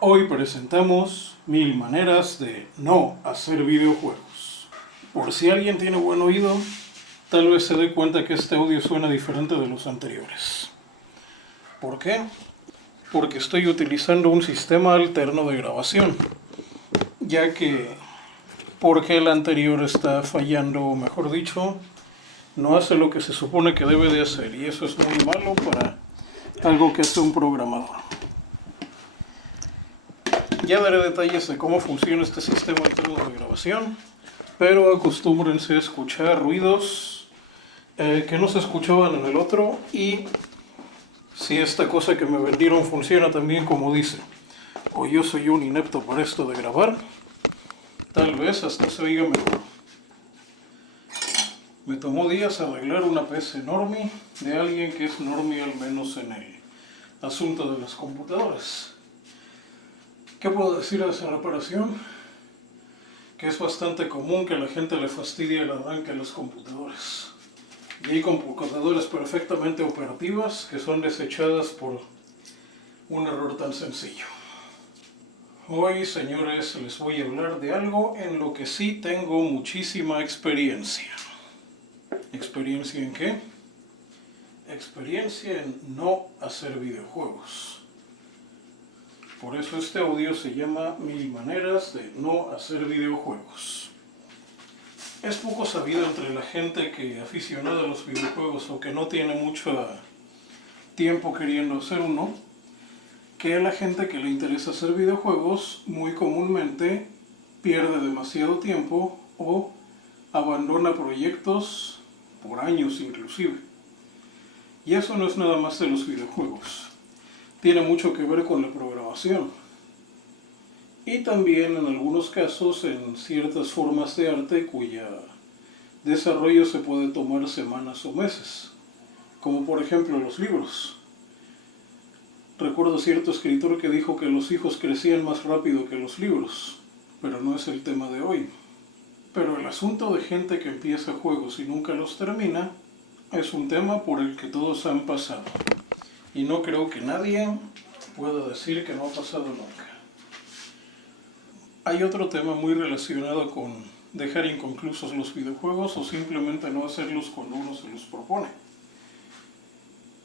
Hoy presentamos 1000 maneras de no hacer videojuegos. Por si alguien tiene buen oído, tal vez se dé cuenta que este audio suena diferente de los anteriores. ¿Por qué? Porque estoy utilizando un sistema alterno de grabación, ya que porque el anterior está fallando, o mejor dicho, no hace lo que se supone que debe de hacer, y eso es muy malo para algo que hace un programador. Ya daré detalles de cómo funciona este sistema alterno de grabación, pero acostúmbrense a escuchar ruidos que no se escuchaban en el otro, y si esta cosa que me vendieron funciona también como dice, o yo soy un inepto para esto de grabar, tal vez hasta se oiga mejor. Me tomó días arreglar una PC enorme de alguien que es normie al menos en el asunto de las computadoras. ¿Qué puedo decir de esa reparación? Que es bastante común que a la gente le fastidie el arranque a las computadoras. Y hay computadoras perfectamente operativas que son desechadas por un error tan sencillo. Hoy, señores, les voy a hablar de algo en lo que sí tengo muchísima experiencia. ¿Experiencia en qué? Experiencia en no hacer videojuegos. Por eso este audio se llama 1000 maneras de no hacer videojuegos. Es poco sabido entre la gente que aficionada a los videojuegos o que no tiene mucho tiempo queriendo hacer uno, que a la gente que le interesa hacer videojuegos muy comúnmente pierde demasiado tiempo o abandona proyectos por años inclusive. Y eso no es nada más de los videojuegos. Tiene mucho que ver con la programación. Y también en algunos casos en ciertas formas de arte cuya desarrollo se puede tomar semanas o meses. Como por ejemplo los libros. Recuerdo cierto escritor que dijo que los hijos crecían más rápido que los libros, pero no es el tema de hoy. Pero el asunto de gente que empieza juegos y nunca los termina es un tema por el que todos han pasado. Y no creo que nadie pueda decir que no ha pasado nunca. Hay otro tema muy relacionado con dejar inconclusos los videojuegos o simplemente no hacerlos cuando uno se los propone.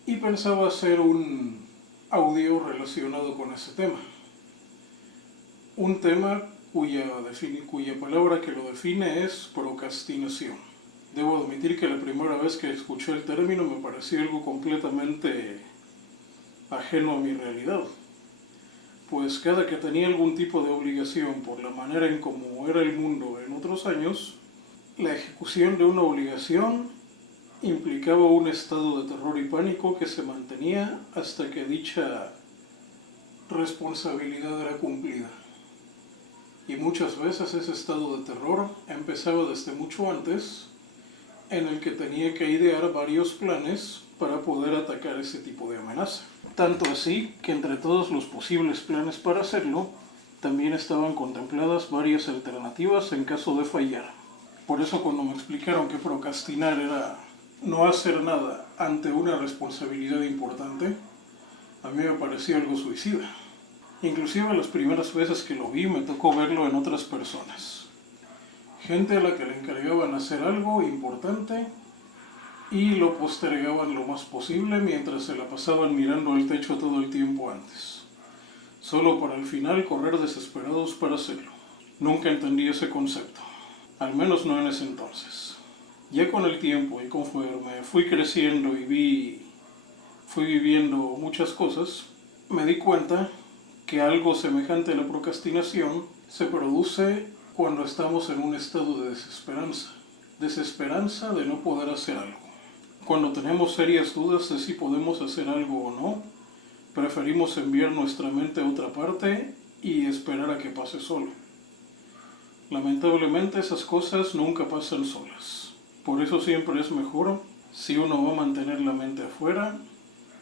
Y pensaba hacer un audio relacionado con ese tema. Un tema cuya palabra que lo define es procrastinación. Debo admitir que la primera vez que escuché el término me pareció algo completamente ajeno a mi realidad. Pues cada que tenía algún tipo de obligación por la manera en cómo era el mundo en otros años, la ejecución de una obligación implicaba un estado de terror y pánico que se mantenía hasta que dicha responsabilidad era cumplida. Y muchas veces ese estado de terror empezaba desde mucho antes, en el que tenía que idear varios planes para poder atacar ese tipo de amenaza. Tanto así que entre todos los posibles planes para hacerlo, también estaban contempladas varias alternativas en caso de fallar. Por eso cuando me explicaron que procrastinar era no hacer nada ante una responsabilidad importante, a mí me pareció algo suicida. Inclusive las primeras veces que lo vi me tocó verlo en otras personas. Gente a la que le encargaban hacer algo importante y lo postergaban lo más posible mientras se la pasaban mirando al techo todo el tiempo antes, solo para al final correr desesperados para hacerlo. Nunca entendí ese concepto, al menos no en ese entonces. Ya con el tiempo y conforme fui creciendo y fui viviendo muchas cosas, me di cuenta que algo semejante a la procrastinación se produce cuando estamos en un estado de desesperanza de no poder hacer algo. Cuando tenemos serias dudas de si podemos hacer algo o no, preferimos enviar nuestra mente a otra parte y esperar a que pase solo. Lamentablemente esas cosas nunca pasan solas. Por eso siempre es mejor, si uno va a mantener la mente afuera,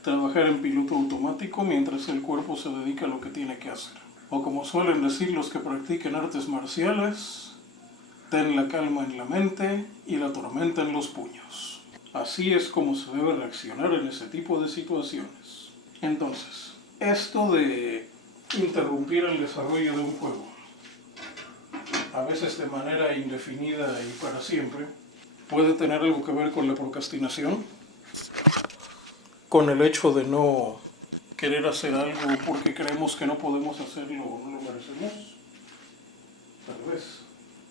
trabajar en piloto automático mientras el cuerpo se dedica a lo que tiene que hacer. O como suelen decir los que practican artes marciales, ten la calma en la mente y la tormenta en los puños. Así es como se debe reaccionar en ese tipo de situaciones. Entonces, esto de interrumpir el desarrollo de un juego, a veces de manera indefinida y para siempre, puede tener algo que ver con la procrastinación, con el hecho de no querer hacer algo porque creemos que no podemos hacerlo o no lo merecemos. Tal vez.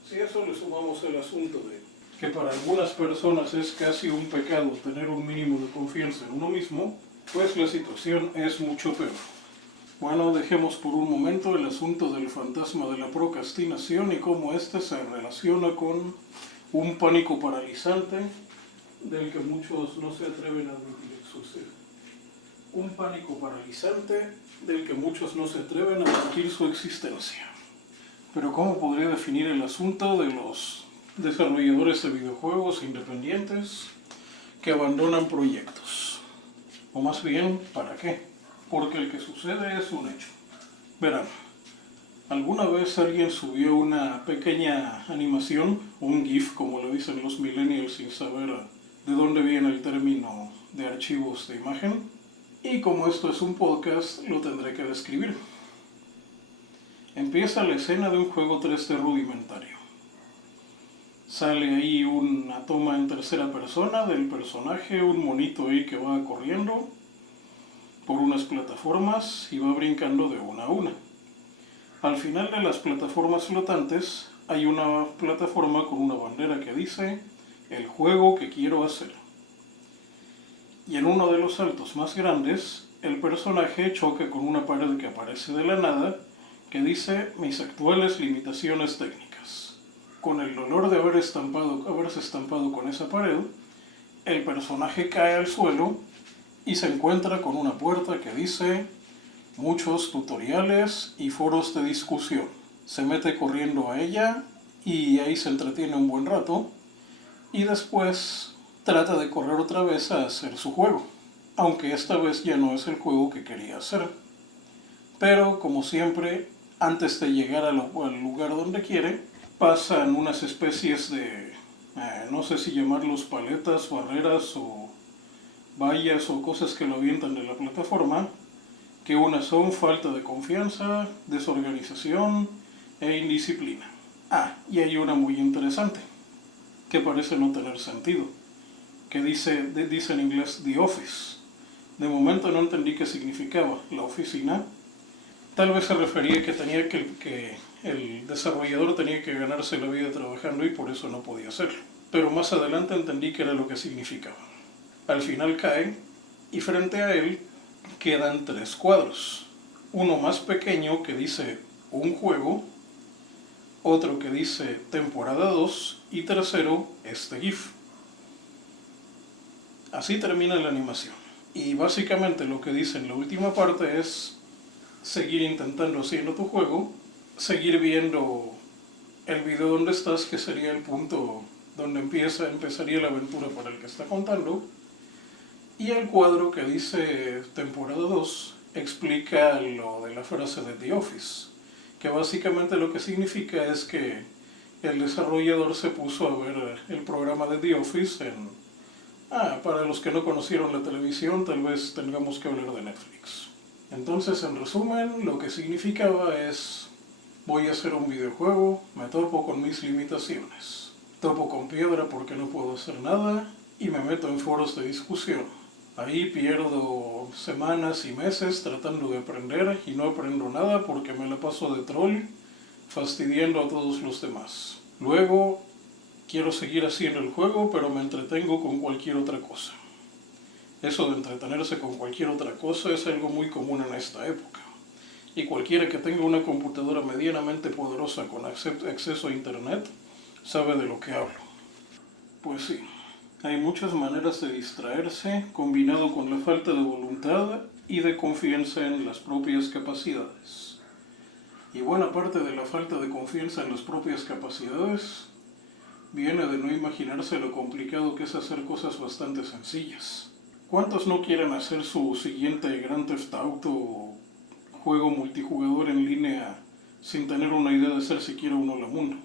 Si a eso le sumamos el asunto de que para algunas personas es casi un pecado tener un mínimo de confianza en uno mismo, pues la situación es mucho peor. Bueno, dejemos por un momento el asunto del fantasma de la procrastinación y cómo éste se relaciona con un pánico paralizante del que muchos no se atreven a admitir existencia. Un pánico paralizante del que muchos no se atreven a admitir su existencia. Pero ¿cómo podría definir el asunto de los desarrolladores de videojuegos independientes que abandonan proyectos? O más bien, ¿para qué? Porque el que sucede es un hecho. Verán, alguna vez alguien subió una pequeña animación, un GIF como le dicen los millennials sin saber de dónde viene el término de archivos de imagen, y como esto es un podcast, lo tendré que describir. Empieza la escena de un juego 3D rudimentario. Sale ahí una toma en tercera persona del personaje, un monito ahí que va corriendo por unas plataformas y va brincando de una a una. Al final de las plataformas flotantes hay una plataforma con una bandera que dice el juego que quiero hacer. Y en uno de los saltos más grandes, el personaje choca con una pared que aparece de la nada que dice mis actuales limitaciones técnicas. Con el dolor de haberse estampado con esa pared, el personaje cae al suelo y se encuentra con una puerta que dice muchos tutoriales y foros de discusión. Se mete corriendo a ella y ahí se entretiene un buen rato y después trata de correr otra vez a hacer su juego, aunque esta vez ya no es el juego que quería hacer. Pero como siempre, antes de llegar al lugar donde quiere, pasan unas especies de, no sé si llamarlos paletas, barreras o vallas o cosas que lo avientan de la plataforma, que unas son falta de confianza, desorganización e indisciplina. Y hay una muy interesante, que parece no tener sentido, que dice en inglés The Office. De momento no entendí qué significaba la oficina. Tal vez se refería que el desarrollador tenía que ganarse la vida trabajando y por eso no podía hacerlo. Pero más adelante entendí que era lo que significaba. Al final cae y frente a él quedan 3 cuadros. Uno más pequeño que dice un juego, otro que dice temporada 2 y tercero este GIF. Así termina la animación. Y básicamente lo que dice en la última parte es seguir intentando haciendo tu juego, seguir viendo el video donde estás, que sería el punto donde empezaría la aventura para el que está contando, y el cuadro que dice temporada 2 explica lo de la frase de The Office, que básicamente lo que significa es que el desarrollador se puso a ver el programa de The Office para los que no conocieron la televisión, tal vez tengamos que hablar de Netflix. Entonces, en resumen, lo que significaba es, voy a hacer un videojuego, me topo con mis limitaciones. Topo con piedra porque no puedo hacer nada y me meto en foros de discusión. Ahí pierdo semanas y meses tratando de aprender y no aprendo nada porque me la paso de troll fastidiando a todos los demás. Luego, quiero seguir haciendo el juego, pero me entretengo con cualquier otra cosa. Eso de entretenerse con cualquier otra cosa es algo muy común en esta época. Y cualquiera que tenga una computadora medianamente poderosa con acceso a internet sabe de lo que hablo. Pues sí, hay muchas maneras de distraerse combinado con la falta de voluntad y de confianza en las propias capacidades. Y buena parte de la falta de confianza en las propias capacidades viene de no imaginarse lo complicado que es hacer cosas bastante sencillas. ¿Cuántos no quieren hacer su siguiente Grand Theft Auto o juego multijugador en línea sin tener una idea de ser siquiera un hola mundo?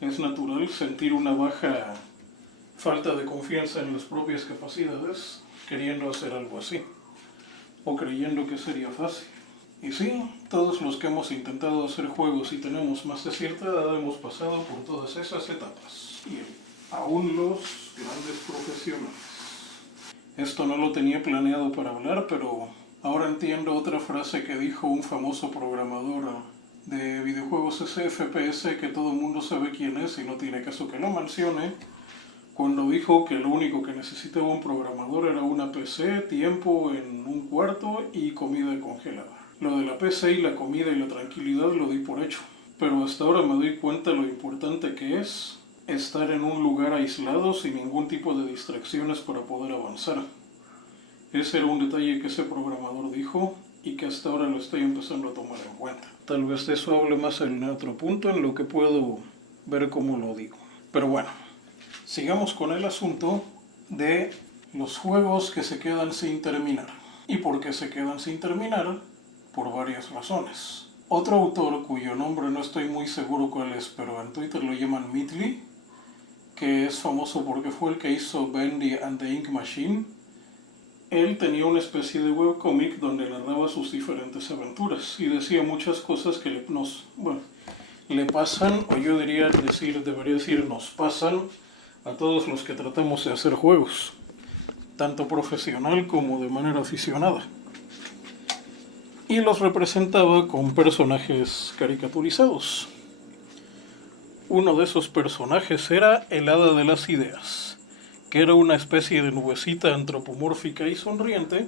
Es natural sentir una baja falta de confianza en las propias capacidades queriendo hacer algo así, o creyendo que sería fácil. Y sí, todos los que hemos intentado hacer juegos y tenemos más de cierta edad hemos pasado por todas esas etapas. Y aún los grandes profesionales. Esto no lo tenía planeado para hablar, pero ahora entiendo otra frase que dijo un famoso programador de videojuegos FPS que todo el mundo sabe quién es y no tiene caso que lo mencione, cuando dijo que lo único que necesitaba un programador era una PC, tiempo en un cuarto y comida congelada. Lo de la PC y la comida y la tranquilidad lo di por hecho, pero hasta ahora me doy cuenta lo importante que es estar en un lugar aislado sin ningún tipo de distracciones para poder avanzar. Ese era un detalle que ese programador dijo y que hasta ahora lo estoy empezando a tomar en cuenta. Tal vez de eso hable más en otro punto en lo que puedo ver cómo lo digo. Pero bueno, sigamos con el asunto de los juegos que se quedan sin terminar. ¿Y por qué se quedan sin terminar? Por varias razones. Otro autor, cuyo nombre no estoy muy seguro cuál es, pero en Twitter lo llaman Midley, que es famoso porque fue el que hizo Bendy and the Ink Machine. Él tenía una especie de webcomic donde narraba sus diferentes aventuras y decía muchas cosas que le pasan, o yo debería decir nos pasan a todos los que tratamos de hacer juegos, tanto profesional como de manera aficionada. Y los representaba con personajes caricaturizados. Uno de esos personajes era el Hada de las Ideas, que era una especie de nubecita antropomórfica y sonriente,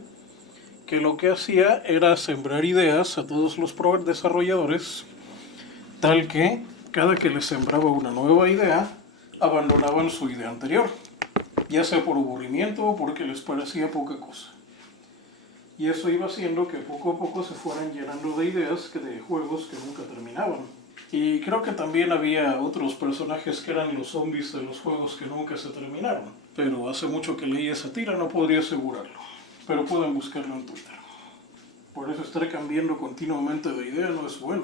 que lo que hacía era sembrar ideas a todos los desarrolladores, tal que cada que les sembraba una nueva idea, abandonaban su idea anterior, ya sea por aburrimiento o porque les parecía poca cosa. Y eso iba haciendo que poco a poco se fueran llenando de ideas de juegos que nunca terminaban. Y creo que también había otros personajes que eran los zombies de los juegos que nunca se terminaron. Pero hace mucho que leí esa tira, no podría asegurarlo. Pero pueden buscarlo en Twitter. Por eso estar cambiando continuamente de idea no es bueno.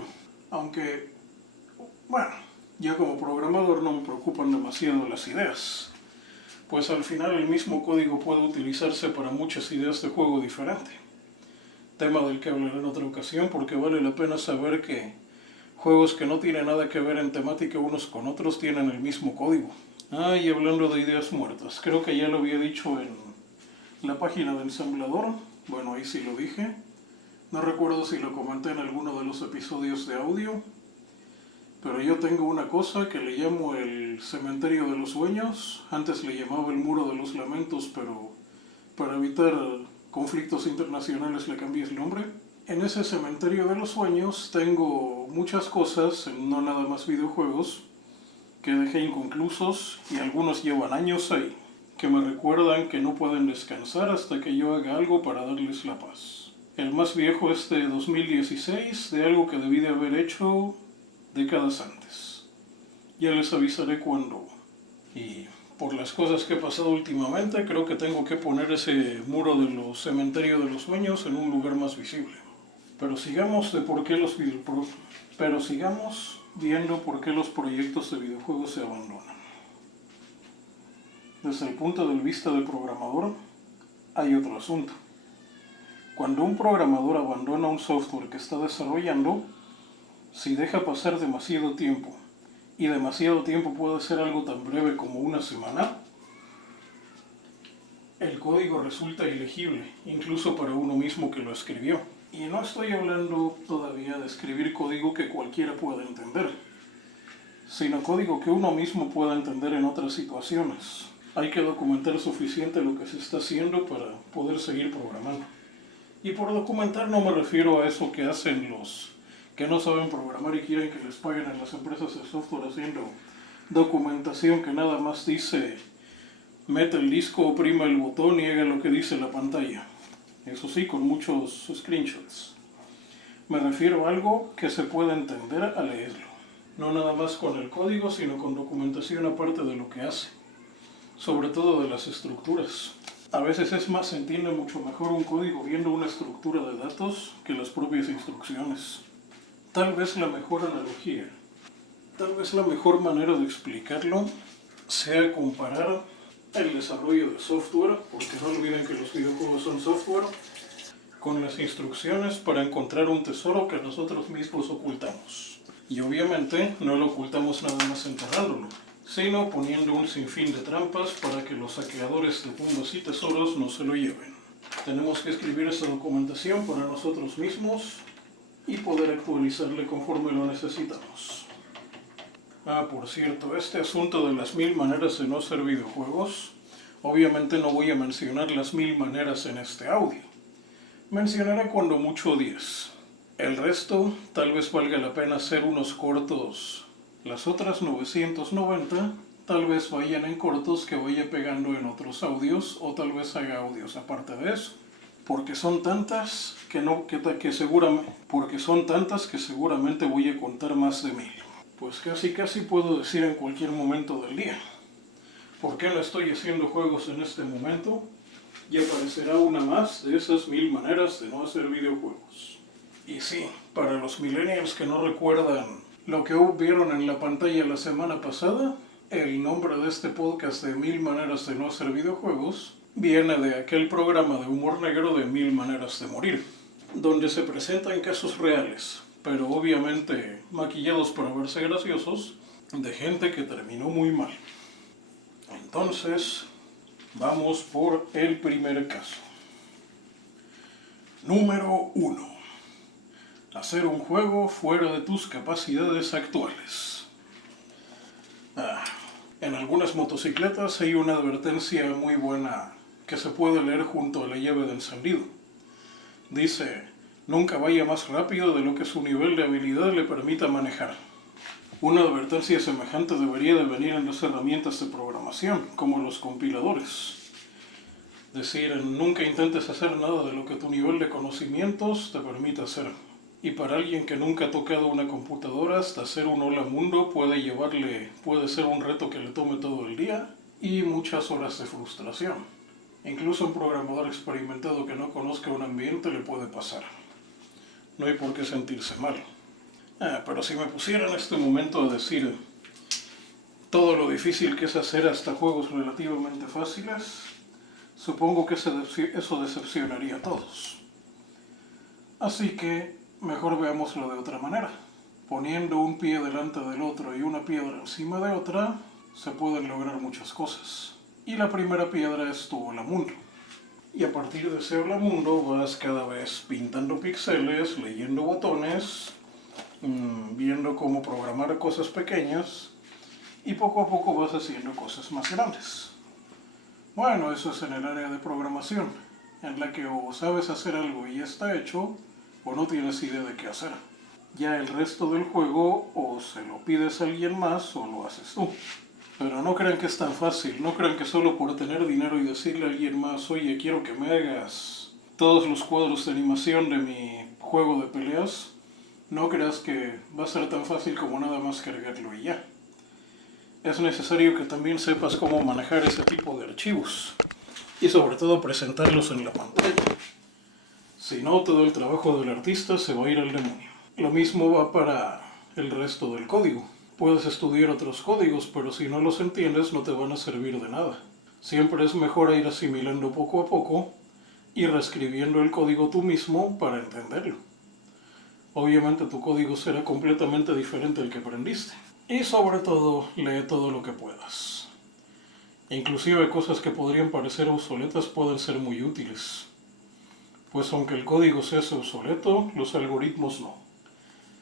Aunque, bueno, ya como programador no me preocupan demasiado las ideas. Pues al final el mismo código puede utilizarse para muchas ideas de juego diferente. Tema del que hablaré en otra ocasión porque vale la pena saber que juegos que no tienen nada que ver en temática unos con otros tienen el mismo código. Y hablando de ideas muertas, creo que ya lo había dicho en la página del ensamblador. Bueno, ahí sí lo dije. No recuerdo si lo comenté en alguno de los episodios de audio. Pero yo tengo una cosa que le llamo el cementerio de los sueños. Antes le llamaba el muro de los lamentos, pero para evitar conflictos internacionales le cambié el nombre. En ese cementerio de los sueños tengo muchas cosas, no nada más videojuegos, que dejé inconclusos y algunos llevan años ahí, que me recuerdan que no pueden descansar hasta que yo haga algo para darles la paz. El más viejo es de 2016, de algo que debí de haber hecho décadas antes. Ya les avisaré cuándo. Y por las cosas que he pasado últimamente, creo que tengo que poner ese muro de los cementerios de los sueños en un lugar más visible. Pero sigamos viendo por qué los proyectos de videojuegos se abandonan. Desde el punto de vista del programador, hay otro asunto. Cuando un programador abandona un software que está desarrollando, si deja pasar demasiado tiempo, y demasiado tiempo puede ser algo tan breve como una semana, el código resulta ilegible, incluso para uno mismo que lo escribió. Y no estoy hablando todavía de escribir código que cualquiera pueda entender, sino código que uno mismo pueda entender en otras situaciones. Hay que documentar suficiente lo que se está haciendo para poder seguir programando. Y por documentar no me refiero a eso que hacen los que no saben programar y quieren que les paguen en las empresas de software haciendo documentación que nada más dice mete el disco, oprima el botón y haga lo que dice la pantalla. Eso sí, con muchos screenshots. Me refiero a algo que se pueda entender al leerlo. No nada más con el código, sino con documentación aparte de lo que hace. Sobre todo de las estructuras. A veces se entiende mucho mejor un código viendo una estructura de datos que las propias instrucciones. Tal vez la mejor analogía, tal vez la mejor manera de explicarlo sea comparar el desarrollo de software, porque no olviden que los videojuegos son software, con las instrucciones para encontrar un tesoro que nosotros mismos ocultamos. Y obviamente no lo ocultamos nada más enterrándolo, sino poniendo un sinfín de trampas para que los saqueadores de tumbas y tesoros no se lo lleven. Tenemos que escribir esta documentación para nosotros mismos y poder actualizarle conforme lo necesitamos. Por cierto, este asunto de las 1000 maneras de no hacer videojuegos, obviamente no voy a mencionar las 1000 maneras en este audio. Mencionaré cuando mucho 10. El resto tal vez valga la pena hacer unos cortos. Las otras 990 tal vez vayan en cortos que vaya pegando en otros audios o tal vez haga audios aparte de eso. Porque son tantas que seguramente voy a contar más de 1000. Pues casi puedo decir en cualquier momento del día. ¿Por qué no estoy haciendo juegos en este momento? Y aparecerá una más de esas 1000 maneras de no hacer videojuegos. Y sí, para los millennials que no recuerdan lo que vieron en la pantalla la semana pasada, el nombre de este podcast de 1000 maneras de no hacer videojuegos viene de aquel programa de humor negro de 1000 maneras de morir, donde se presentan casos reales, pero obviamente maquillados para verse graciosos, de gente que terminó muy mal. Entonces, vamos por el primer caso. Número 1. Hacer un juego fuera de tus capacidades actuales. En algunas motocicletas hay una advertencia muy buena que se puede leer junto a la llave de encendido. Dice: nunca vaya más rápido de lo que su nivel de habilidad le permita manejar. Una advertencia semejante debería de venir en las herramientas de programación, como los compiladores. Decir: nunca intentes hacer nada de lo que tu nivel de conocimientos te permita hacer. Y para alguien que nunca ha tocado una computadora, hasta hacer un hola mundo puede ser un reto que le tome todo el día y muchas horas de frustración. Incluso un programador experimentado que no conozca un ambiente le puede pasar. No hay por qué sentirse mal. Pero si me pusiera en este momento a decir todo lo difícil que es hacer hasta juegos relativamente fáciles, supongo que eso decepcionaría a todos. Así que mejor veámoslo de otra manera. Poniendo un pie delante del otro y una piedra encima de otra, se pueden lograr muchas cosas. Y la primera piedra es tu hola mundo. Y a partir de ese hola mundo vas cada vez pintando píxeles, leyendo botones, viendo cómo programar cosas pequeñas, y poco a poco vas haciendo cosas más grandes. Bueno, eso es en el área de programación, en la que o sabes hacer algo y ya está hecho, o no tienes idea de qué hacer. Ya el resto del juego o se lo pides a alguien más o lo haces tú. Pero no crean que es tan fácil, no crean que solo por tener dinero y decirle a alguien más: oye, quiero que me hagas todos los cuadros de animación de mi juego de peleas, no creas que va a ser tan fácil como nada más cargarlo y ya. Es necesario que también sepas cómo manejar ese tipo de archivos y sobre todo presentarlos en la pantalla. Si no, todo el trabajo del artista se va a ir al demonio. Lo mismo va para el resto del código. Puedes estudiar otros códigos, pero si no los entiendes no te van a servir de nada. Siempre es mejor ir asimilando poco a poco y reescribiendo el código tú mismo para entenderlo. Obviamente tu código será completamente diferente al que aprendiste. Y sobre todo, lee todo lo que puedas. Inclusive cosas que podrían parecer obsoletas pueden ser muy útiles. Pues aunque el código sea obsoleto, los algoritmos no.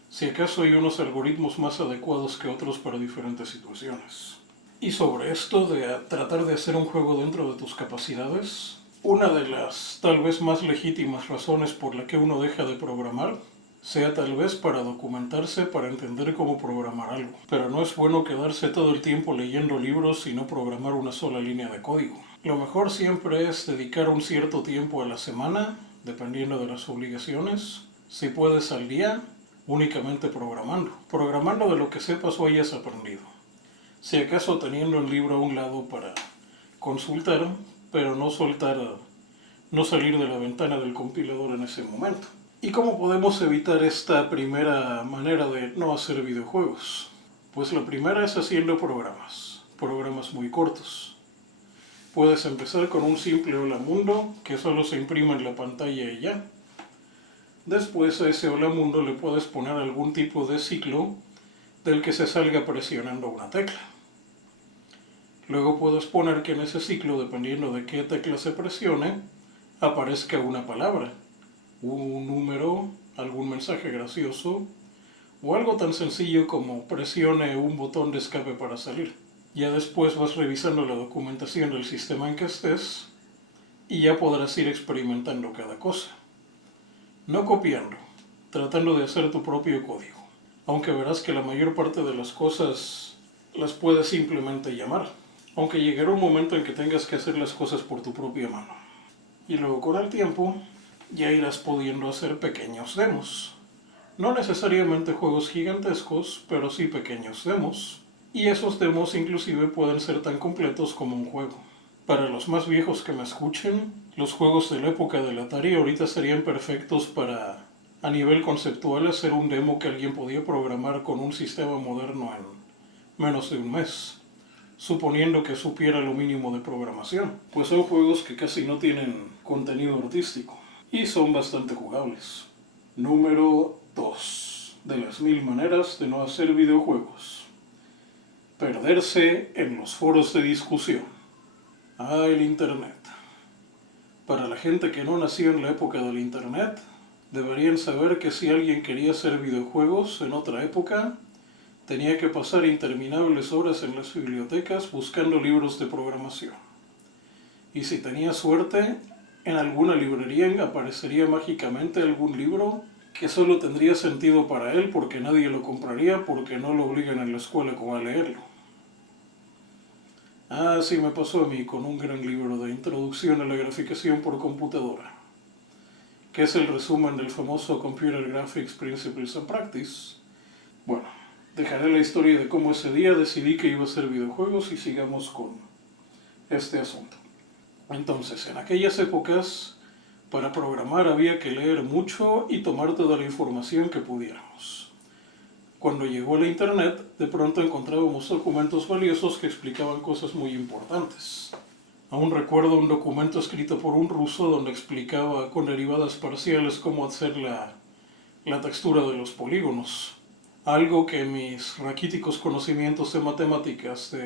Si acaso hay unos algoritmos más adecuados que otros para diferentes situaciones. Y sobre esto de tratar de hacer un juego dentro de tus capacidades, una de las tal vez más legítimas razones por la que uno deja de programar sea tal vez para documentarse, para entender cómo programar algo. Pero no es bueno quedarse todo el tiempo leyendo libros y no programar una sola línea de código. Lo mejor siempre es dedicar un cierto tiempo a la semana, dependiendo de las obligaciones, si puedes al día, únicamente programando de lo que sepas o hayas aprendido. Si acaso teniendo el libro a un lado para consultar, pero no salir de la ventana del compilador en ese momento. ¿Y cómo podemos evitar esta primera manera de no hacer videojuegos? Pues la primera es haciendo programas muy cortos. Puedes empezar con un simple hola mundo que solo se imprime en la pantalla y ya. Después a ese hola mundo le puedes poner algún tipo de ciclo del que se salga presionando una tecla. Luego puedes poner que en ese ciclo, dependiendo de qué tecla se presione, aparezca una palabra, un número, algún mensaje gracioso o algo tan sencillo como presione un botón de escape para salir. Ya después vas revisando la documentación del sistema en que estés y ya podrás ir experimentando cada cosa. No copiando, tratando de hacer tu propio código. Aunque verás que la mayor parte de las cosas las puedes simplemente llamar. Aunque llegará un momento en que tengas que hacer las cosas por tu propia mano. Y luego con el tiempo ya irás pudiendo hacer pequeños demos. No necesariamente juegos gigantescos, pero sí pequeños demos. Y esos demos inclusive pueden ser tan completos como un juego. Para los más viejos que me escuchen, los juegos de la época del Atari ahorita serían perfectos para, a nivel conceptual, hacer un demo que alguien podía programar con un sistema moderno en menos de un mes, suponiendo que supiera lo mínimo de programación, pues son juegos que casi no tienen contenido artístico y son bastante jugables. Número 2 de las 1000 maneras de no hacer videojuegos: perderse en los foros de discusión. El Internet. Para la gente que no nació en la época del Internet, deberían saber que si alguien quería hacer videojuegos en otra época, tenía que pasar interminables horas en las bibliotecas buscando libros de programación. Y si tenía suerte, en alguna librería aparecería mágicamente algún libro que solo tendría sentido para él porque nadie lo compraría porque no lo obligan en la escuela a leerlo. Sí me pasó a mí con un gran libro de Introducción a la Graficación por Computadora, que es el resumen del famoso Computer Graphics Principles and Practice. Bueno, dejaré la historia de cómo ese día decidí que iba a hacer videojuegos y sigamos con este asunto. Entonces, en aquellas épocas, para programar había que leer mucho y tomar toda la información que pudiéramos. Cuando llegó la Internet, de pronto encontrábamos documentos valiosos que explicaban cosas muy importantes. Aún recuerdo un documento escrito por un ruso donde explicaba con derivadas parciales cómo hacer la textura de los polígonos. Algo que mis raquíticos conocimientos de matemáticas,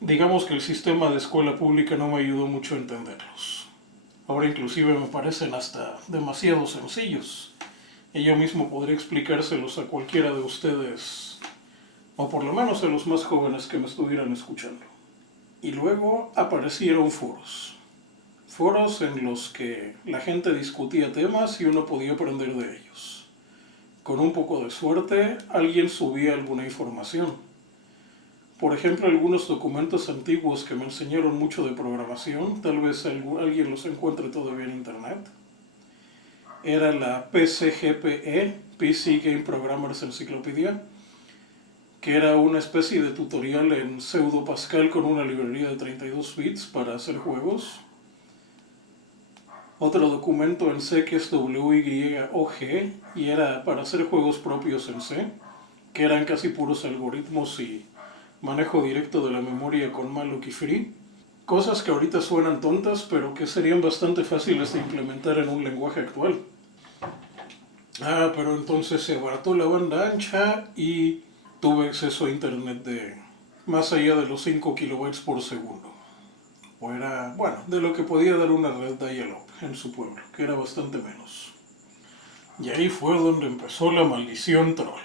digamos que el sistema de escuela pública no me ayudó mucho a entenderlos. Ahora inclusive me parecen hasta demasiado sencillos. Y yo mismo podría explicárselos a cualquiera de ustedes, o por lo menos a los más jóvenes que me estuvieran escuchando. Y luego aparecieron foros. Foros en los que la gente discutía temas y uno podía aprender de ellos. Con un poco de suerte, alguien subía alguna información. Por ejemplo, algunos documentos antiguos que me enseñaron mucho de programación, tal vez alguien los encuentre todavía en internet. Era la PCGPE, PC Game Programmers Encyclopedia, que era una especie de tutorial en pseudo Pascal con una librería de 32 bits para hacer juegos. Otro documento en C que es WYOG y era para hacer juegos propios en C, que eran casi puros algoritmos y manejo directo de la memoria con malloc y free. Cosas que ahorita suenan tontas, pero que serían bastante fáciles de implementar en un lenguaje actual. Pero entonces se abarató la banda ancha y tuve acceso a internet de más allá de los 5 kilobytes por segundo. O era, bueno, de lo que podía dar una red dial-up en su pueblo, que era bastante menos. Y ahí fue donde empezó la maldición troll.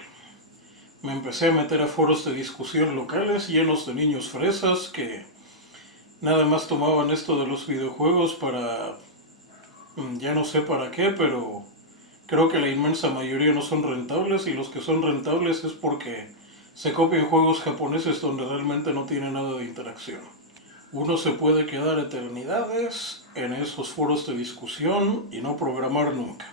Me empecé a meter a foros de discusión locales llenos de niños fresas que nada más tomaban esto de los videojuegos para, ya no sé para qué, pero creo que la inmensa mayoría no son rentables, y los que son rentables es porque se copian juegos japoneses donde realmente no tiene nada de interacción. Uno se puede quedar eternidades en esos foros de discusión y no programar nunca.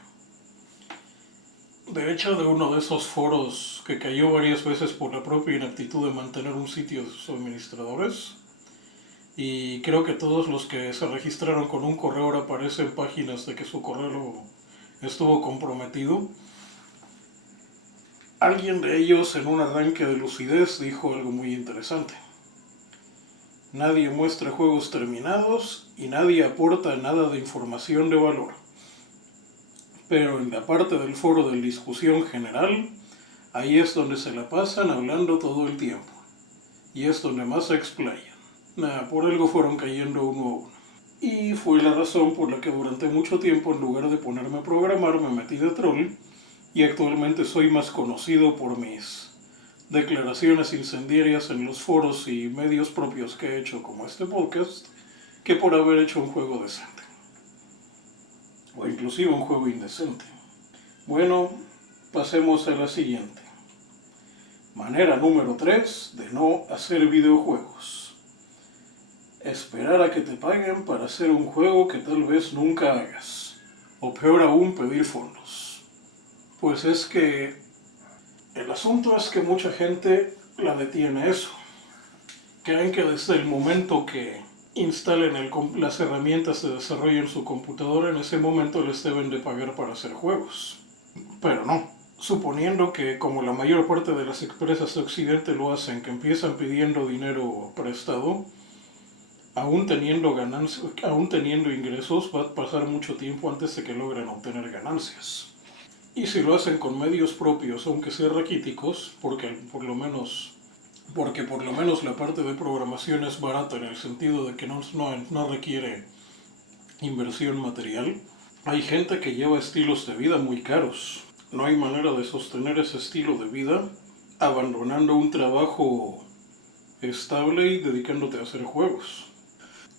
De hecho, de uno de esos foros que cayó varias veces por la propia inaptitud de mantener un sitio de sus administradores, y creo que todos los que se registraron con un correo ahora aparecen páginas de que su correo estuvo comprometido. Alguien de ellos, en un arranque de lucidez, dijo algo muy interesante. Nadie muestra juegos terminados y nadie aporta nada de información de valor. Pero en la parte del foro de discusión general, ahí es donde se la pasan hablando todo el tiempo. Y es donde más se explayan. Por algo fueron cayendo uno a uno. Y fue la razón por la que durante mucho tiempo, en lugar de ponerme a programar, me metí de troll. Y actualmente soy más conocido por mis declaraciones incendiarias en los foros y medios propios que he hecho, como este podcast, que por haber hecho un juego decente. O inclusive un juego indecente. Bueno, pasemos a la siguiente. Manera número 3 de no hacer videojuegos. Esperar a que te paguen para hacer un juego que tal vez nunca hagas. O peor aún, pedir fondos. Pues es que el asunto es que mucha gente la detiene eso. Creen que desde el momento que instalen las herramientas de desarrollo en su computadora, en ese momento les deben de pagar para hacer juegos. Pero no. Suponiendo que, como la mayor parte de las empresas de Occidente lo hacen, que empiezan pidiendo dinero prestado, aún teniendo ingresos, va a pasar mucho tiempo antes de que logren obtener ganancias. Y si lo hacen con medios propios, aunque sean raquíticos, porque por lo menos la parte de programación es barata en el sentido de que no requiere inversión material, hay gente que lleva estilos de vida muy caros. No hay manera de sostener ese estilo de vida abandonando un trabajo estable y dedicándote a hacer juegos.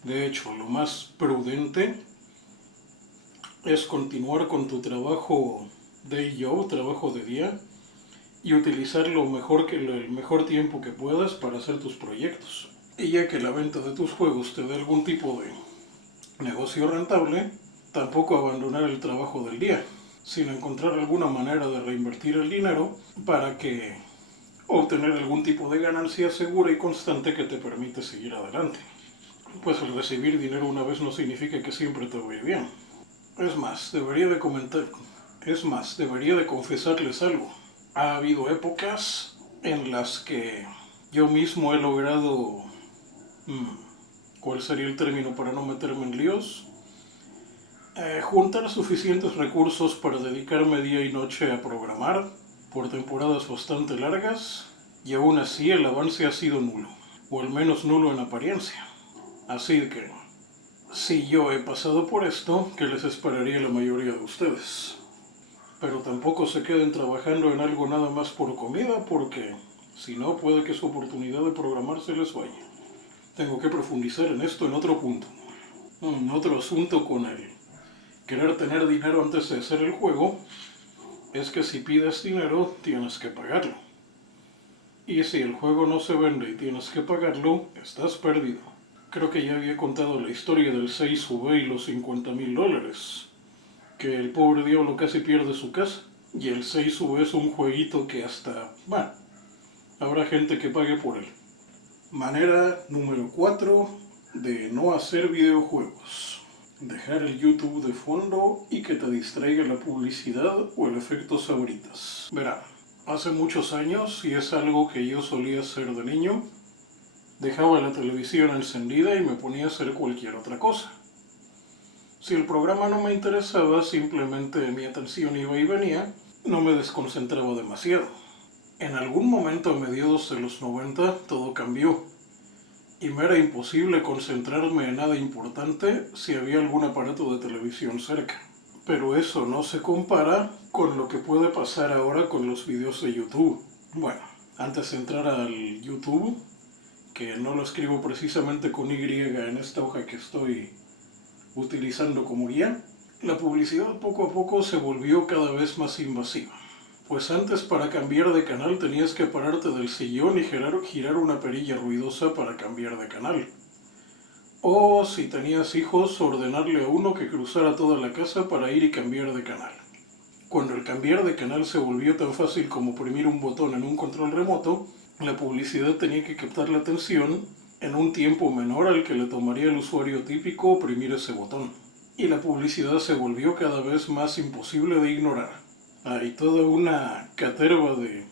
De hecho, lo más prudente es continuar con tu trabajo day job, trabajo de día, y utilizar el mejor tiempo que puedas para hacer tus proyectos. Y ya que la venta de tus juegos te dé algún tipo de negocio rentable, tampoco abandonar el trabajo del día, sino encontrar alguna manera de reinvertir el dinero para que obtener algún tipo de ganancia segura y constante que te permite seguir adelante. Pues el recibir dinero una vez no significa que siempre te va a ir bien. Es más, debería de confesarles algo. Ha habido épocas en las que yo mismo he logrado, ¿cuál sería el término para no meterme en líos? Juntar suficientes recursos para dedicarme día y noche a programar por temporadas bastante largas, y aún así el avance ha sido nulo, o al menos nulo en apariencia. Así que, si yo he pasado por esto, ¿qué les esperaría a la mayoría de ustedes? Pero tampoco se queden trabajando en algo nada más por comida, porque si no, puede que su oportunidad de programar se les vaya. Tengo que profundizar en esto en otro punto. Otro asunto con el querer tener dinero antes de hacer el juego es que si pides dinero, tienes que pagarlo. Y si el juego no se vende y tienes que pagarlo, estás perdido. Creo que ya había contado la historia del 6V y los $50,000. Que el pobre diablo casi pierde su casa. Y el 6V es un jueguito que habrá gente que pague por él. Manera número 4 de no hacer videojuegos. Dejar el YouTube de fondo y que te distraiga la publicidad o el efecto sabritas. Verán, hace muchos años, y es algo que yo solía hacer de niño, dejaba la televisión encendida y me ponía a hacer cualquier otra cosa. Si el programa no me interesaba, simplemente mi atención iba y venía, no me desconcentraba demasiado. En algún momento a mediados de los 90 todo cambió, y me era imposible concentrarme en nada importante si había algún aparato de televisión cerca. Pero eso no se compara con lo que puede pasar ahora con los videos de YouTube. Bueno, antes de entrar al YouTube, que no lo escribo precisamente con Y en esta hoja que estoy utilizando como guía, la publicidad poco a poco se volvió cada vez más invasiva. Pues antes, para cambiar de canal tenías que pararte del sillón y girar una perilla ruidosa para cambiar de canal. O si tenías hijos, ordenarle a uno que cruzara toda la casa para ir y cambiar de canal. Cuando el cambiar de canal se volvió tan fácil como oprimir un botón en un control remoto, la publicidad tenía que captar la atención en un tiempo menor al que le tomaría al usuario típico oprimir ese botón. Y la publicidad se volvió cada vez más imposible de ignorar. Hay toda una caterva de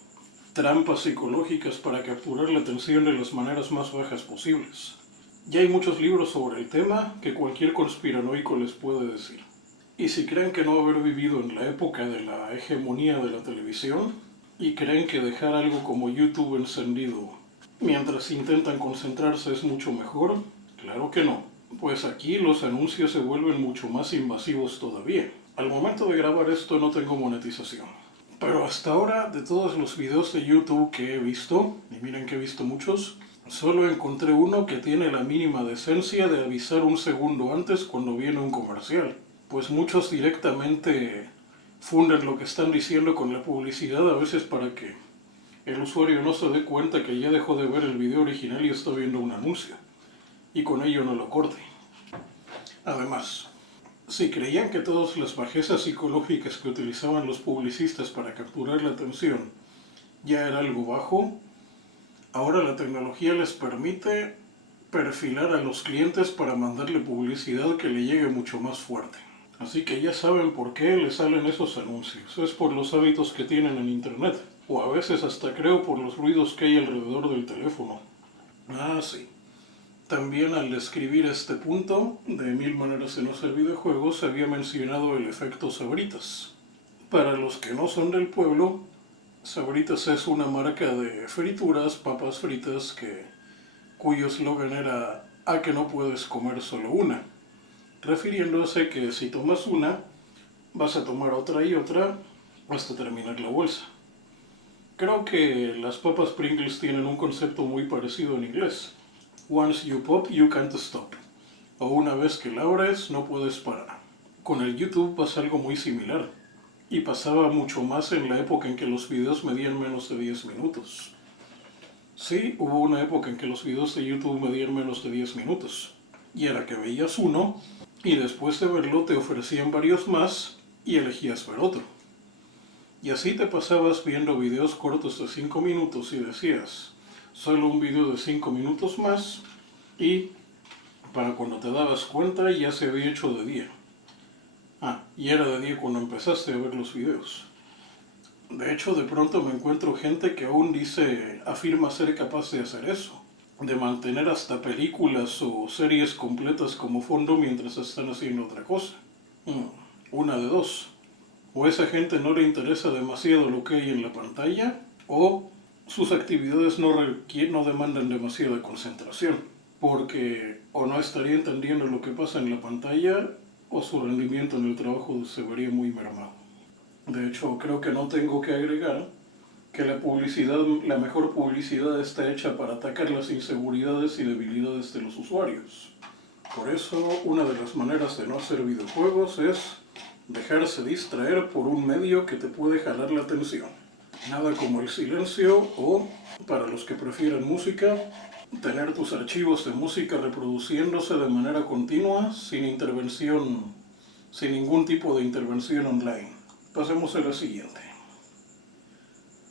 trampas psicológicas para capturar la atención de las maneras más bajas posibles. Ya hay muchos libros sobre el tema que cualquier conspiranoico les puede decir. Y si creen que no haber vivido en la época de la hegemonía de la televisión y creen que dejar algo como YouTube encendido mientras intentan concentrarse es mucho mejor, claro que no. Pues aquí los anuncios se vuelven mucho más invasivos todavía. Al momento de grabar esto no tengo monetización. Pero hasta ahora, de todos los videos de YouTube que he visto, y miren que he visto muchos, solo encontré uno que tiene la mínima decencia de avisar un segundo antes cuando viene un comercial. Pues muchos directamente funden lo que están diciendo con la publicidad, a veces para que el usuario no se dé cuenta que ya dejó de ver el video original y está viendo un anuncio, y con ello no lo corte. Además, si creían que todas las bajezas psicológicas que utilizaban los publicistas para capturar la atención ya era algo bajo, ahora la tecnología les permite perfilar a los clientes para mandarle publicidad que le llegue mucho más fuerte. Así que ya saben por qué les salen esos anuncios. Es por los hábitos que tienen en internet. O a veces hasta creo por los ruidos que hay alrededor del teléfono. Ah, sí. También al describir este punto de 1000 maneras de no hacer videojuegos, se había mencionado el efecto Sabritas. Para los que no son del pueblo, Sabritas es una marca de frituras, papas fritas, cuyo eslogan era "a que no puedes comer solo una", refiriéndose que si tomas una, vas a tomar otra y otra hasta terminar la bolsa. Creo que las papas Pringles tienen un concepto muy parecido en inglés. Once you pop, you can't stop. O una vez que la abres, no puedes parar. Con el YouTube pasa algo muy similar. Y pasaba mucho más en la época en que los videos medían menos de 10 minutos. Sí, hubo una época en que los videos de YouTube medían menos de 10 minutos. Y era que veías uno, y después de verlo te ofrecían varios más, y elegías ver otro. Y así te pasabas viendo videos cortos de 5 minutos y decías, solo un video de 5 minutos más, y para cuando te dabas cuenta ya se había hecho de día. Y era de día cuando empezaste a ver los videos. De hecho, de pronto me encuentro gente que aún afirma ser capaz de hacer eso, de mantener hasta películas o series completas como fondo mientras están haciendo otra cosa. Una de dos. O esa gente no le interesa demasiado lo que hay en la pantalla, o sus actividades no demandan demasiada concentración, porque o no estaría entendiendo lo que pasa en la pantalla, o su rendimiento en el trabajo se vería muy mermado. De hecho, creo que no tengo que agregar que la mejor publicidad está hecha para atacar las inseguridades y debilidades de los usuarios. Por eso, una de las maneras de no hacer videojuegos es dejarse distraer por un medio que te puede jalar la atención. Nada como el silencio o, para los que prefieren música, tener tus archivos de música reproduciéndose de manera continua sin ningún tipo de intervención online. Pasemos a la siguiente.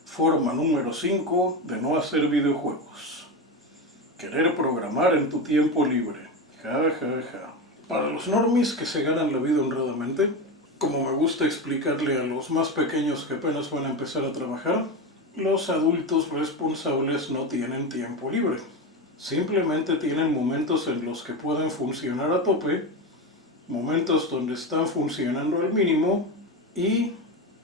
Forma número 5 de no hacer videojuegos. Querer programar en tu tiempo libre. Para los normies que se ganan la vida honradamente, como me gusta explicarle a los más pequeños que apenas van a empezar a trabajar, los adultos responsables no tienen tiempo libre. Simplemente tienen momentos en los que pueden funcionar a tope, momentos donde están funcionando al mínimo, y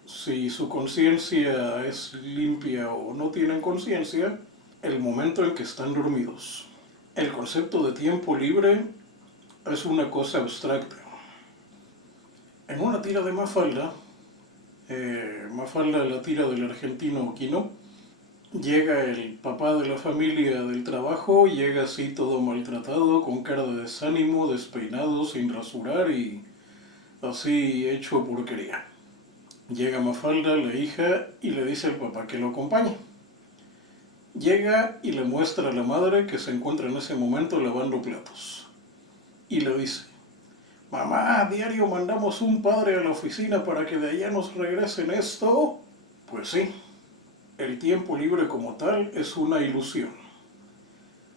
si su conciencia es limpia o no tienen conciencia, el momento en que están dormidos. El concepto de tiempo libre es una cosa abstracta. En una tira de Mafalda, la tira del argentino Quino, llega el papá de la familia del trabajo, llega así todo maltratado, con cara de desánimo, despeinado, sin rasurar y así hecho porquería. Llega Mafalda, la hija, y le dice al papá que lo acompañe. Llega y le muestra a la madre que se encuentra en ese momento lavando platos. Y le dice, mamá, a diario mandamos un padre a la oficina para que de allá nos regresen esto. Pues sí. El tiempo libre como tal es una ilusión.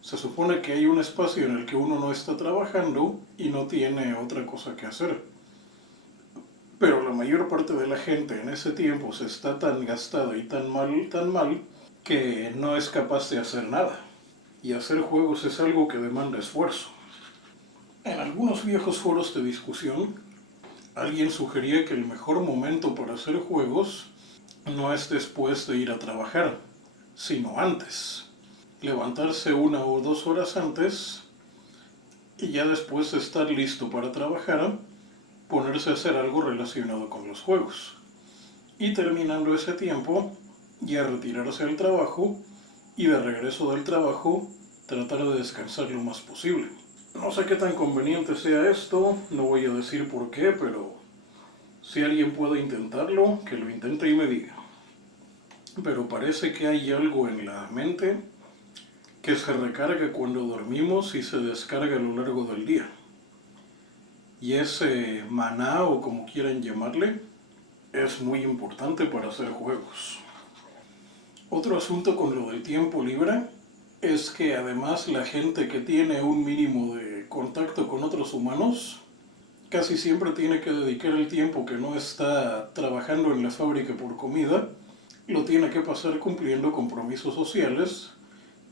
Se supone que hay un espacio en el que uno no está trabajando y no tiene otra cosa que hacer. Pero la mayor parte de la gente en ese tiempo se está tan gastada y tan mal, que no es capaz de hacer nada. Y hacer juegos es algo que demanda esfuerzo. En algunos viejos foros de discusión, Alguien sugería que el mejor momento para hacer juegos no es después de ir a trabajar, sino antes. Levantarse 1 o 2 horas antes y ya después de estar listo para trabajar, ponerse a hacer algo relacionado con los juegos. Y terminando ese tiempo, ya retirarse del trabajo y de regreso del trabajo tratar de descansar lo más posible. No sé qué tan conveniente sea esto, no voy a decir por qué, pero si alguien puede intentarlo, que lo intente y me diga. Pero parece que hay algo en la mente que se recarga cuando dormimos y se descarga a lo largo del día. Y ese maná, o como quieran llamarle, es muy importante para hacer juegos. Otro asunto con lo del tiempo libre es que además la gente que tiene un mínimo de contacto con otros humanos casi siempre tiene que dedicar el tiempo que no está trabajando en la fábrica por comida, lo tiene que pasar cumpliendo compromisos sociales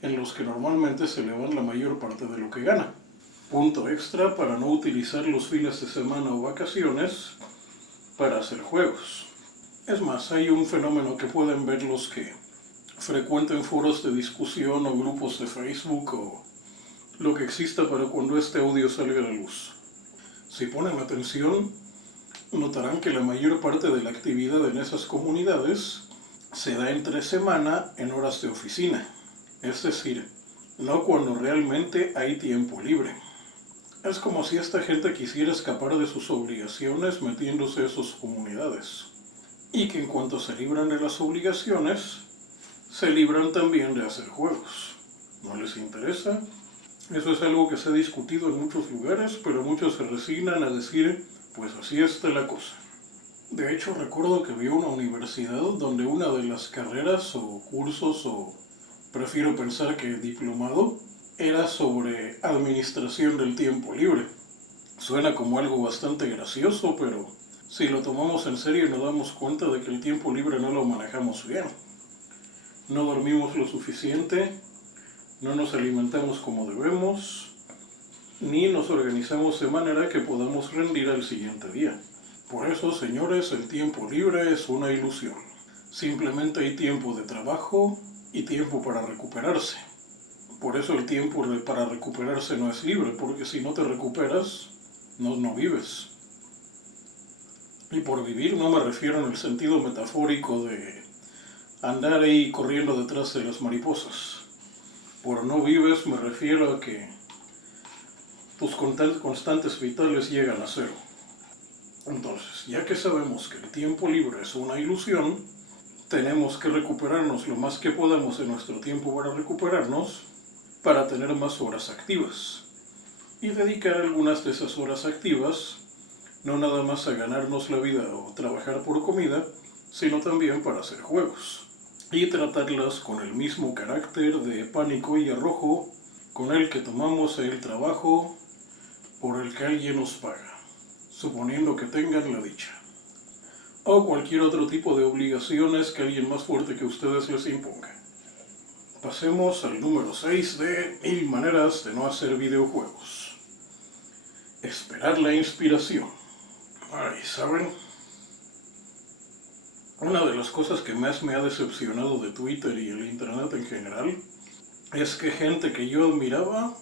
en los que normalmente se le van la mayor parte de lo que gana. Punto extra para no utilizar los fines de semana o vacaciones para hacer juegos. Es más, hay un fenómeno que pueden ver los que frecuenten foros de discusión o grupos de Facebook o lo que exista para cuando este audio salga a la luz. Si ponen atención, notarán que la mayor parte de la actividad en esas comunidades se da entre semana en horas de oficina, es decir, no cuando realmente hay tiempo libre. Es como si esta gente quisiera escapar de sus obligaciones metiéndose a sus comunidades. Y que en cuanto se libran de las obligaciones, se libran también de hacer juegos. ¿No les interesa? Eso es algo que se ha discutido en muchos lugares, pero muchos se resignan a decir, pues así está la cosa. De hecho, recuerdo que vi una universidad donde una de las carreras o cursos, o prefiero pensar que diplomado, era sobre administración del tiempo libre. Suena como algo bastante gracioso, pero si lo tomamos en serio nos damos cuenta de que el tiempo libre no lo manejamos bien. No dormimos lo suficiente, no nos alimentamos como debemos, ni nos organizamos de manera que podamos rendir al siguiente día. Por eso, señores, el tiempo libre es una ilusión. Simplemente hay tiempo de trabajo y tiempo para recuperarse. Por eso el tiempo para recuperarse no es libre, porque si no te recuperas, no vives. Y por vivir no me refiero en el sentido metafórico de andar ahí corriendo detrás de las mariposas. Por no vives me refiero a que tus constantes vitales llegan a cero. Entonces, ya que sabemos que el tiempo libre es una ilusión, tenemos que recuperarnos lo más que podamos de nuestro tiempo para recuperarnos, para tener más horas activas. Y dedicar algunas de esas horas activas, no nada más a ganarnos la vida o trabajar por comida, sino también para hacer juegos. Y tratarlas con el mismo carácter de pánico y arrojo con el que tomamos el trabajo por el que alguien nos paga, suponiendo que tengan la dicha. O cualquier otro tipo de obligaciones que alguien más fuerte que ustedes les imponga. Pasemos al número 6 de 1000 maneras de no hacer videojuegos. Esperar la inspiración. Ay, ¿saben? Una de las cosas que más me ha decepcionado de Twitter y el internet en general es que gente que yo admiraba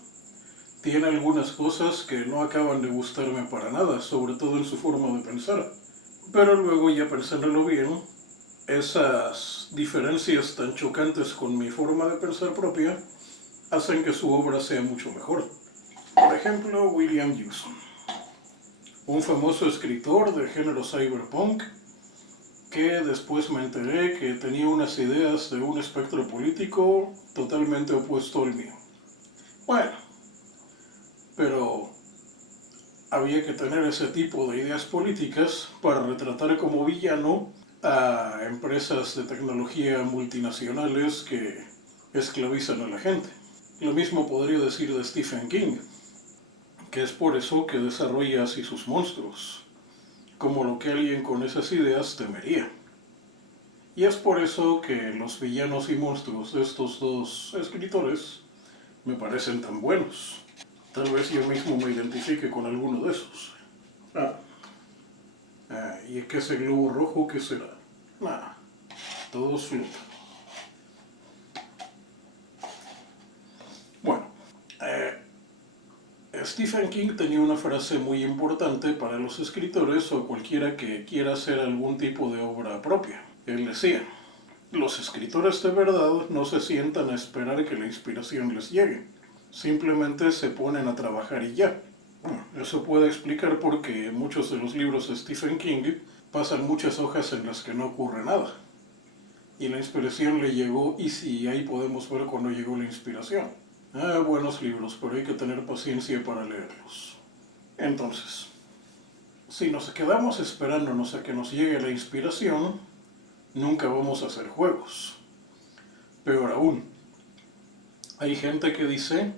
tiene algunas cosas que no acaban de gustarme para nada, sobre todo en su forma de pensar. Pero luego, ya pensándolo bien, esas diferencias tan chocantes con mi forma de pensar propia hacen que su obra sea mucho mejor. Por ejemplo, William Gibson, un famoso escritor de género cyberpunk, que después me enteré que tenía unas ideas de un espectro político totalmente opuesto al mío. Bueno, pero había que tener ese tipo de ideas políticas para retratar como villano a empresas de tecnología multinacionales que esclavizan a la gente. Lo mismo podría decir de Stephen King, que es por eso que desarrolla así sus monstruos, como lo que alguien con esas ideas temería. Y es por eso que los villanos y monstruos de estos dos escritores me parecen tan buenos. Tal vez yo mismo me identifique con alguno de esos. ¿Y qué es el globo rojo? ¿Qué será? Nada, todos flotan. Bueno, Stephen King tenía una frase muy importante para los escritores o cualquiera que quiera hacer algún tipo de obra propia. Él decía: los escritores de verdad no se sientan a esperar que la inspiración les llegue. Simplemente se ponen a trabajar y ya. Bueno, eso puede explicar por qué muchos de los libros de Stephen King pasan muchas hojas en las que no ocurre nada. Y la inspiración le llegó, y sí, ahí podemos ver cuando llegó la inspiración. Buenos libros, pero hay que tener paciencia para leerlos. Entonces, si nos quedamos esperándonos a que nos llegue la inspiración, nunca vamos a hacer juegos. Peor aún, hay gente que dice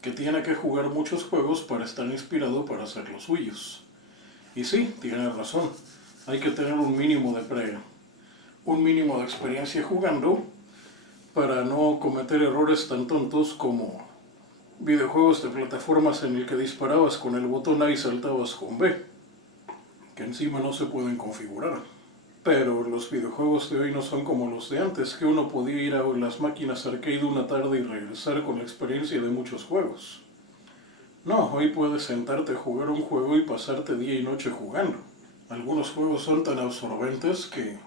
que tiene que jugar muchos juegos para estar inspirado para hacer los suyos. Y sí, tiene razón. Hay que tener un mínimo de experiencia jugando para no cometer errores tan tontos como videojuegos de plataformas en el que disparabas con el botón A y saltabas con B, que encima no se pueden configurar. Pero los videojuegos de hoy no son como los de antes, que uno podía ir a las máquinas arcade una tarde y regresar con la experiencia de muchos juegos. No, hoy puedes sentarte a jugar un juego y pasarte día y noche jugando. Algunos juegos son tan absorbentes que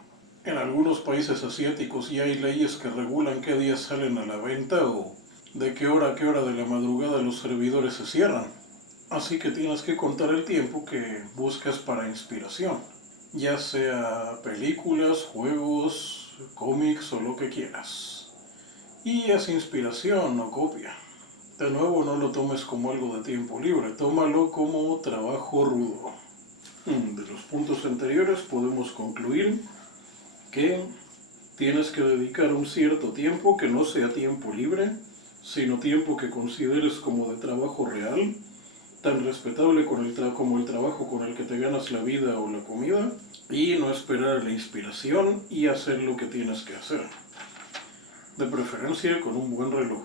en algunos países asiáticos ya hay leyes que regulan qué días salen a la venta o de qué hora a qué hora de la madrugada los servidores se cierran. Así que tienes que contar el tiempo que buscas para inspiración, ya sea películas, juegos, cómics o lo que quieras. Y es inspiración, no copia. De nuevo, no lo tomes como algo de tiempo libre, tómalo como trabajo rudo. De los puntos anteriores podemos concluir que tienes que dedicar un cierto tiempo que no sea tiempo libre, sino tiempo que consideres como de trabajo real, tan respetable como el trabajo con el que te ganas la vida o la comida, y no esperar la inspiración y hacer lo que tienes que hacer. De preferencia con un buen reloj.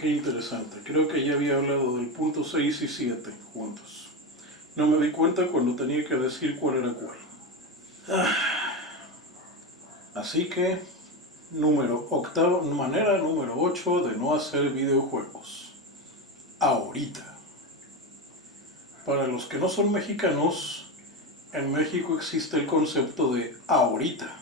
Qué interesante. Creo que ya había hablado del punto 6 y 7 juntos. No me di cuenta cuando tenía que decir cuál era cuál. Así que, manera número 8 de no hacer videojuegos. Ahorita. Para los que no son mexicanos, en México existe el concepto de ahorita.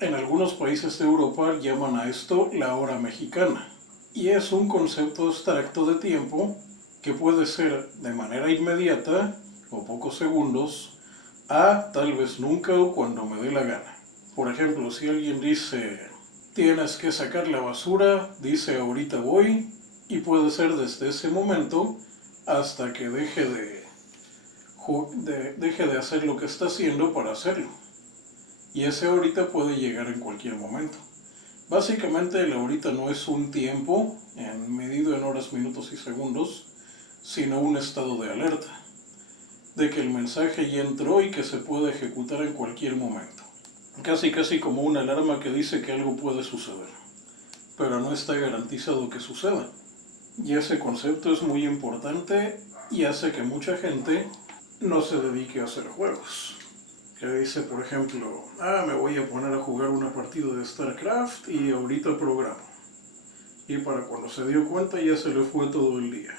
En algunos países de Europa llaman a esto la hora mexicana. Y es un concepto abstracto de tiempo que puede ser de manera inmediata, o pocos segundos, a tal vez nunca o cuando me dé la gana. Por ejemplo, si alguien dice, tienes que sacar la basura, dice ahorita voy, y puede ser desde ese momento hasta que deje de hacer lo que está haciendo para hacerlo. Y ese ahorita puede llegar en cualquier momento. Básicamente el ahorita no es un tiempo medido en horas, minutos y segundos, sino un estado de alerta, de que el mensaje ya entró y que se puede ejecutar en cualquier momento. Casi como una alarma que dice que algo puede suceder, pero no está garantizado que suceda. Y ese concepto es muy importante y hace que mucha gente no se dedique a hacer juegos. Que dice, por ejemplo, me voy a poner a jugar una partida de StarCraft y ahorita programo. Y para cuando se dio cuenta ya se le fue todo el día.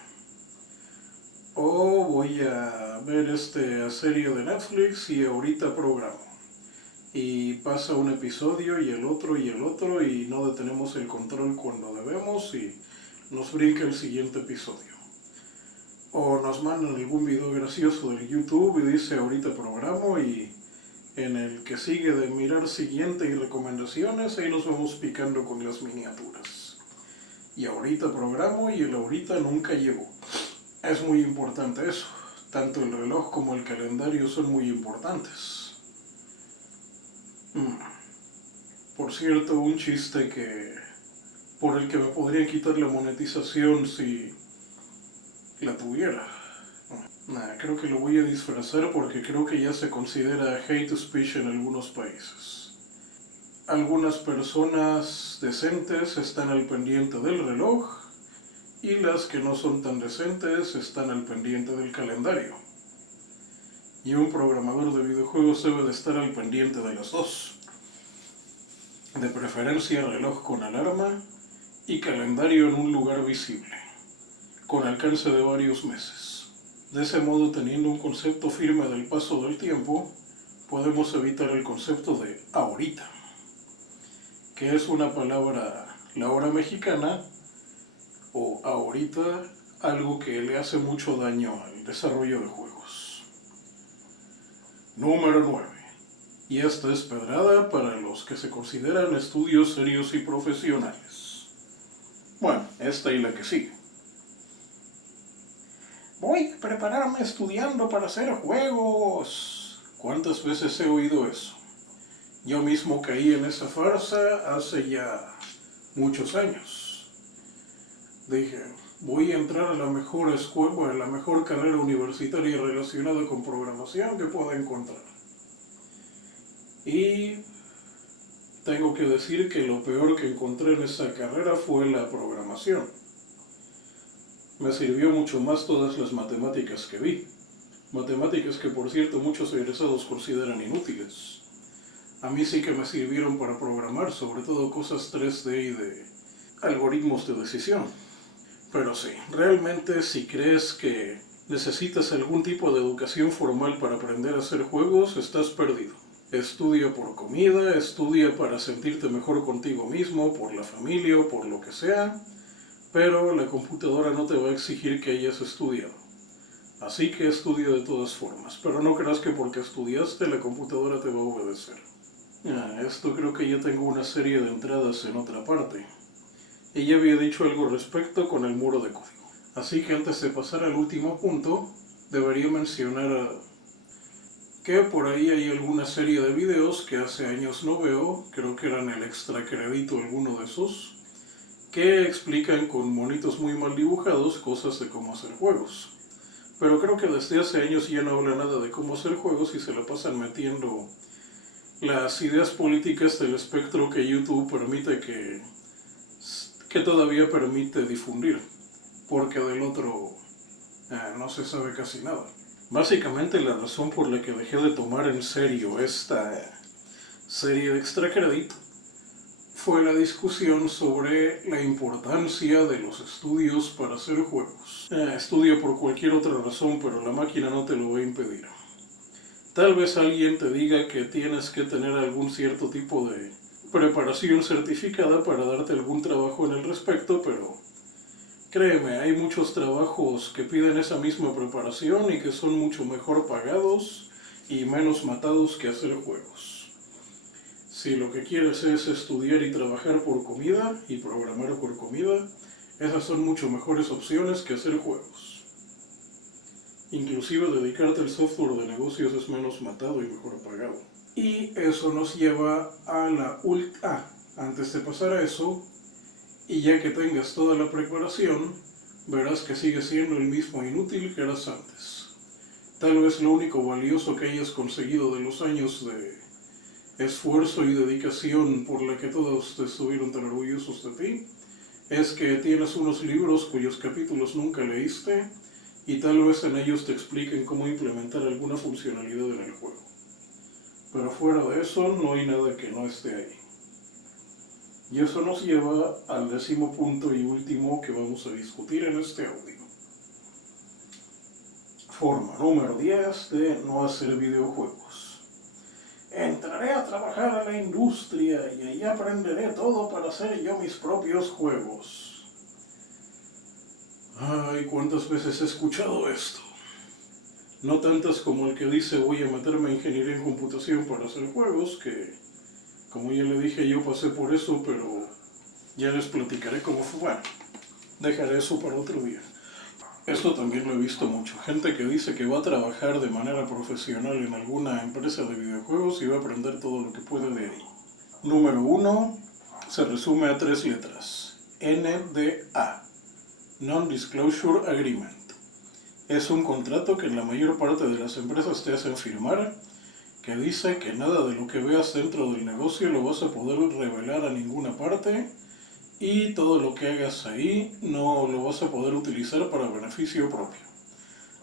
O voy a ver esta serie de Netflix y ahorita programo. Y pasa un episodio y el otro y no detenemos el control cuando debemos y nos brinca el siguiente episodio. O nos mandan algún video gracioso del YouTube y dice ahorita programo y en el que sigue de mirar siguiente y recomendaciones, ahí nos vamos picando con las miniaturas. Y ahorita programo y el ahorita nunca llegó. Es muy importante eso. Tanto el reloj como el calendario son muy importantes. Por cierto, un chiste por el que me podrían quitar la monetización si la tuviera. Creo que lo voy a disfrazar porque creo que ya se considera hate speech en algunos países. Algunas personas decentes están al pendiente del reloj y las que no son tan decentes están al pendiente del calendario. y un programador de videojuegos debe de estar al pendiente de las dos. De preferencia reloj con alarma y calendario en un lugar visible, con alcance de varios meses. De ese modo, teniendo un concepto firme del paso del tiempo, podemos evitar el concepto de ahorita, que es una palabra, la hora mexicana, o ahorita, algo que le hace mucho daño al desarrollo de juegos. Número 9. Y esta es pedrada para los que se consideran estudios serios y profesionales. Bueno, esta y la que sigue. Voy a prepararme estudiando para hacer juegos. ¿Cuántas veces he oído eso? Yo mismo caí en esa farsa hace ya muchos años. Dije, voy a entrar a la mejor escuela, a la mejor carrera universitaria relacionada con programación que pueda encontrar. Y tengo que decir que lo peor que encontré en esa carrera fue la programación. Me sirvió mucho más todas las matemáticas que vi. Matemáticas que, por cierto, muchos egresados consideran inútiles. A mí sí que me sirvieron para programar, sobre todo cosas 3D y de algoritmos de decisión. Pero sí, realmente si crees que necesitas algún tipo de educación formal para aprender a hacer juegos, estás perdido. Estudia por comida, estudia para sentirte mejor contigo mismo, por la familia o por lo que sea, pero la computadora no te va a exigir que hayas estudiado. Así que estudia de todas formas, pero no creas que porque estudiaste la computadora te va a obedecer. Esto creo que ya tengo una serie de entradas en otra parte. Ella había dicho algo al respecto con el muro de código. Así que antes de pasar al último punto, debería mencionar que por ahí hay alguna serie de videos que hace años no veo, creo que eran el extra crédito alguno de esos, que explican con monitos muy mal dibujados cosas de cómo hacer juegos. Pero creo que desde hace años ya no habla nada de cómo hacer juegos y se la pasan metiendo las ideas políticas del espectro que YouTube permite que todavía permite difundir, porque del otro no se sabe casi nada. Básicamente la razón por la que dejé de tomar en serio esta serie de extra crédito fue la discusión sobre la importancia de los estudios para hacer juegos. Estudia por cualquier otra razón, pero la máquina no te lo va a impedir. Tal vez alguien te diga que tienes que tener algún cierto tipo de preparación certificada para darte algún trabajo en el respecto, pero créeme, hay muchos trabajos que piden esa misma preparación y que son mucho mejor pagados y menos matados que hacer juegos. Si lo que quieres es estudiar y trabajar por comida y programar por comida, esas son mucho mejores opciones que hacer juegos. Inclusive dedicarte al software de negocios es menos matado y mejor pagado. Y eso nos lleva a la antes de pasar a eso, y ya que tengas toda la preparación, verás que sigues siendo el mismo inútil que eras antes. Tal vez lo único valioso que hayas conseguido de los años de esfuerzo y dedicación por la que todos estuvieron tan orgullosos de ti, es que tienes unos libros cuyos capítulos nunca leíste y tal vez en ellos te expliquen cómo implementar alguna funcionalidad en el juego. Pero fuera de eso no hay nada que no esté ahí. Y eso nos lleva al 10º punto y último que vamos a discutir en este audio. Forma número 10 de no hacer videojuegos. Entraré a trabajar a la industria y ahí aprenderé todo para hacer yo mis propios juegos. Ay, cuántas veces he escuchado esto. No tantas como el que dice voy a meterme en ingeniería en computación para hacer juegos, que como ya le dije yo pasé por eso, pero ya les platicaré cómo fue. Bueno, dejaré eso para otro día. Esto también lo he visto mucho. Gente que dice que va a trabajar de manera profesional en alguna empresa de videojuegos y va a aprender todo lo que puede de ahí. Número 1 se resume a 3 letras. NDA. Non-Disclosure Agreement. Es un contrato que en la mayor parte de las empresas te hacen firmar, que dice que nada de lo que veas dentro del negocio lo vas a poder revelar a ninguna parte y todo lo que hagas ahí no lo vas a poder utilizar para beneficio propio.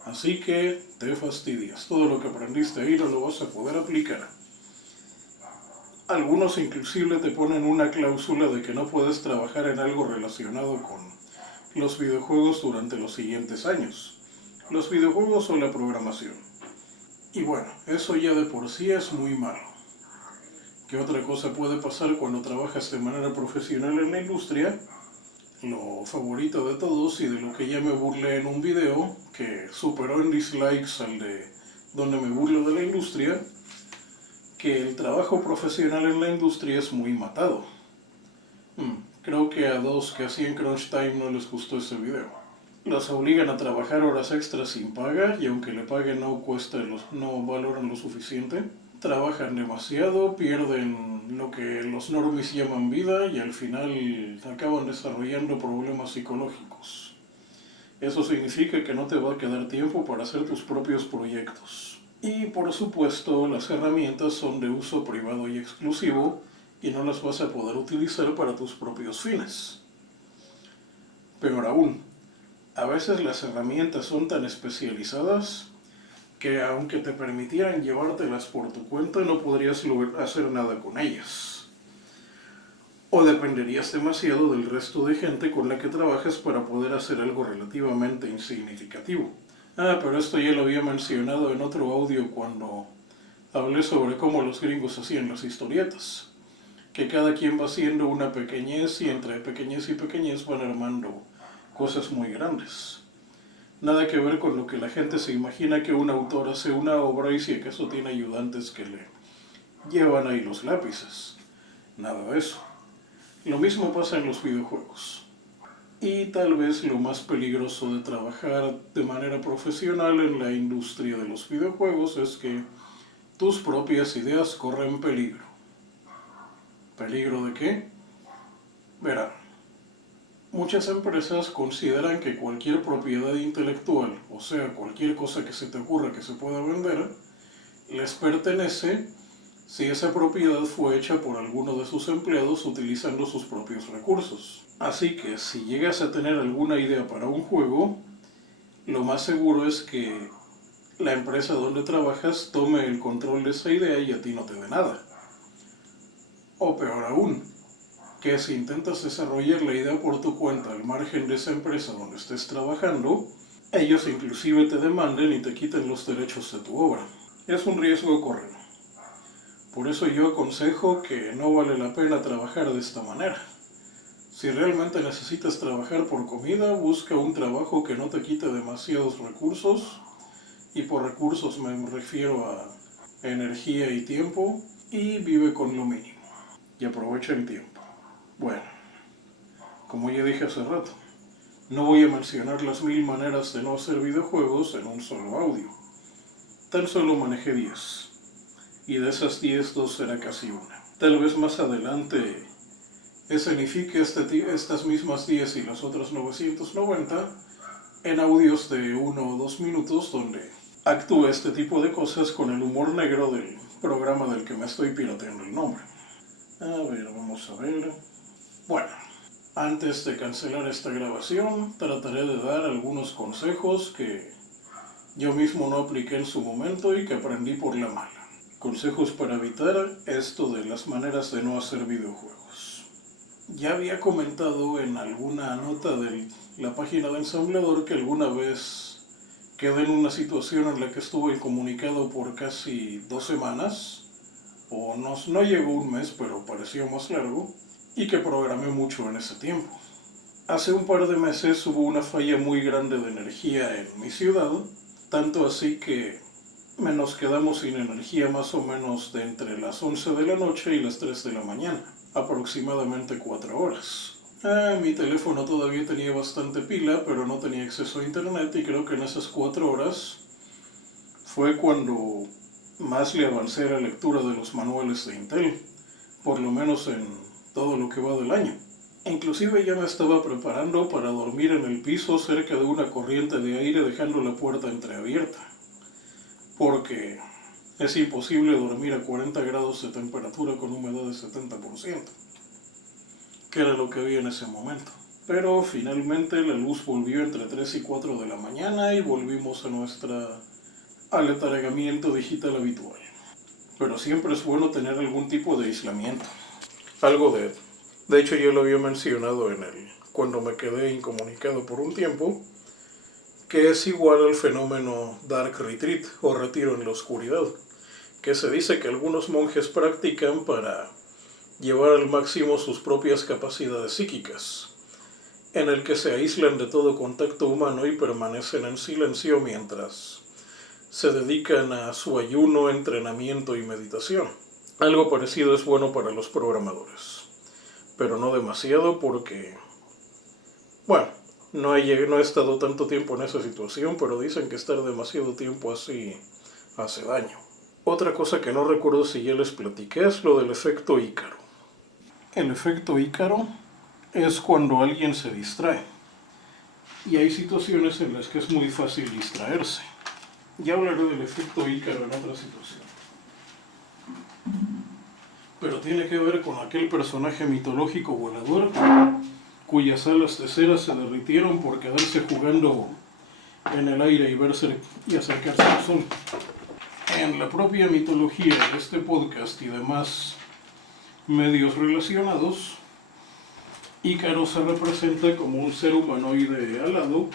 Así que te fastidias. Todo lo que aprendiste ahí no lo vas a poder aplicar. Algunos inclusive te ponen una cláusula de que no puedes trabajar en algo relacionado con los videojuegos durante los siguientes años. Los videojuegos o la programación. Y bueno, eso ya de por sí es muy malo. ¿Qué otra cosa puede pasar cuando trabajas de manera profesional en la industria? Lo favorito de todos y de lo que ya me burlé en un video, que superó en dislikes al de donde me burlo de la industria, que el trabajo profesional en la industria es muy matado. Creo que a dos que hacían Crunch Time no les gustó ese video. Los obligan a trabajar horas extras sin paga y aunque le paguen no valoran lo suficiente. Trabajan demasiado, pierden lo que los normies llaman vida y al final acaban desarrollando problemas psicológicos. Eso significa que no te va a quedar tiempo para hacer tus propios proyectos. Y por supuesto, las herramientas son de uso privado y exclusivo y no las vas a poder utilizar para tus propios fines. Peor aún, a veces las herramientas son tan especializadas que aunque te permitieran llevártelas por tu cuenta, no podrías hacer nada con ellas. O dependerías demasiado del resto de gente con la que trabajas para poder hacer algo relativamente insignificativo. Pero esto ya lo había mencionado en otro audio cuando hablé sobre cómo los gringos hacían las historietas. Que cada quien va haciendo una pequeñez y entre pequeñez y pequeñez van armando cosas muy grandes. Nada que ver con lo que la gente se imagina que un autor hace una obra y si acaso tiene ayudantes que le llevan ahí los lápices. Nada de eso. Lo mismo pasa en los videojuegos. Y tal vez lo más peligroso de trabajar de manera profesional en la industria de los videojuegos es que tus propias ideas corren peligro. ¿Peligro de qué? Verán. Muchas empresas consideran que cualquier propiedad intelectual, o sea, cualquier cosa que se te ocurra que se pueda vender, les pertenece si esa propiedad fue hecha por alguno de sus empleados utilizando sus propios recursos. Así que si llegas a tener alguna idea para un juego, lo más seguro es que la empresa donde trabajas tome el control de esa idea y a ti no te dé nada. O peor aún, que si intentas desarrollar la idea por tu cuenta al margen de esa empresa donde estés trabajando, ellos inclusive te demanden y te quiten los derechos de tu obra. Es un riesgo a correr. Por eso yo aconsejo que no vale la pena trabajar de esta manera. Si realmente necesitas trabajar por comida, busca un trabajo que no te quite demasiados recursos, y por recursos me refiero a energía y tiempo, y vive con lo mínimo. Y aprovecha el tiempo. Bueno, como ya dije hace rato, no voy a mencionar las 1000 maneras de no hacer videojuegos en un solo audio. Tan solo manejé 10. Y de esas 10, 2 será casi una. Tal vez más adelante escenifique estas mismas 10 y las otras 990 en audios de 1 o 2 minutos donde actúe este tipo de cosas con el humor negro del programa del que me estoy pirateando el nombre. A ver, vamos a ver. Bueno, antes de cancelar esta grabación, trataré de dar algunos consejos que yo mismo no apliqué en su momento y que aprendí por la mala. Consejos para evitar esto de las maneras de no hacer videojuegos. Ya había comentado en alguna nota de la página de Ensamblador que alguna vez quedé en una situación en la que estuve incomunicado por casi 2 semanas, o no llegó un mes, pero pareció más largo, y que programé mucho en ese tiempo. Hace un par de meses hubo una falla muy grande de energía en mi ciudad, tanto así que nos quedamos sin energía más o menos de entre las 11 de la noche y las 3 de la mañana, aproximadamente 4 horas. Mi teléfono todavía tenía bastante pila, pero no tenía acceso a internet y creo que en esas 4 horas fue cuando más le avancé a la lectura de los manuales de Intel, por lo menos en todo lo que va del año. Inclusive ya me estaba preparando para dormir en el piso cerca de una corriente de aire dejando la puerta entreabierta, porque es imposible dormir a 40 grados de temperatura con humedad de 70%, que era lo que había en ese momento. Pero finalmente la luz volvió entre 3 y 4 de la mañana y volvimos a nuestro aletargamiento digital habitual. Pero siempre es bueno tener algún tipo de aislamiento. Algo de hecho ya lo había mencionado cuando me quedé incomunicado por un tiempo, que es igual al fenómeno Dark Retreat o retiro en la oscuridad, que se dice que algunos monjes practican para llevar al máximo sus propias capacidades psíquicas, en el que se aíslan de todo contacto humano y permanecen en silencio mientras se dedican a su ayuno, entrenamiento y meditación. Algo parecido es bueno para los programadores, pero no demasiado porque, bueno, no he estado tanto tiempo en esa situación, pero dicen que estar demasiado tiempo así hace daño. Otra cosa que no recuerdo si ya les platiqué es lo del efecto Ícaro. El efecto Ícaro es cuando alguien se distrae. Y hay situaciones en las que es muy fácil distraerse. Ya hablaré del efecto Ícaro en otra situación. Pero tiene que ver con aquel personaje mitológico volador cuyas alas de cera se derritieron por quedarse jugando en el aire y acercarse al sol. En la propia mitología de este podcast y demás medios relacionados, Ícaro se representa como un ser humanoide alado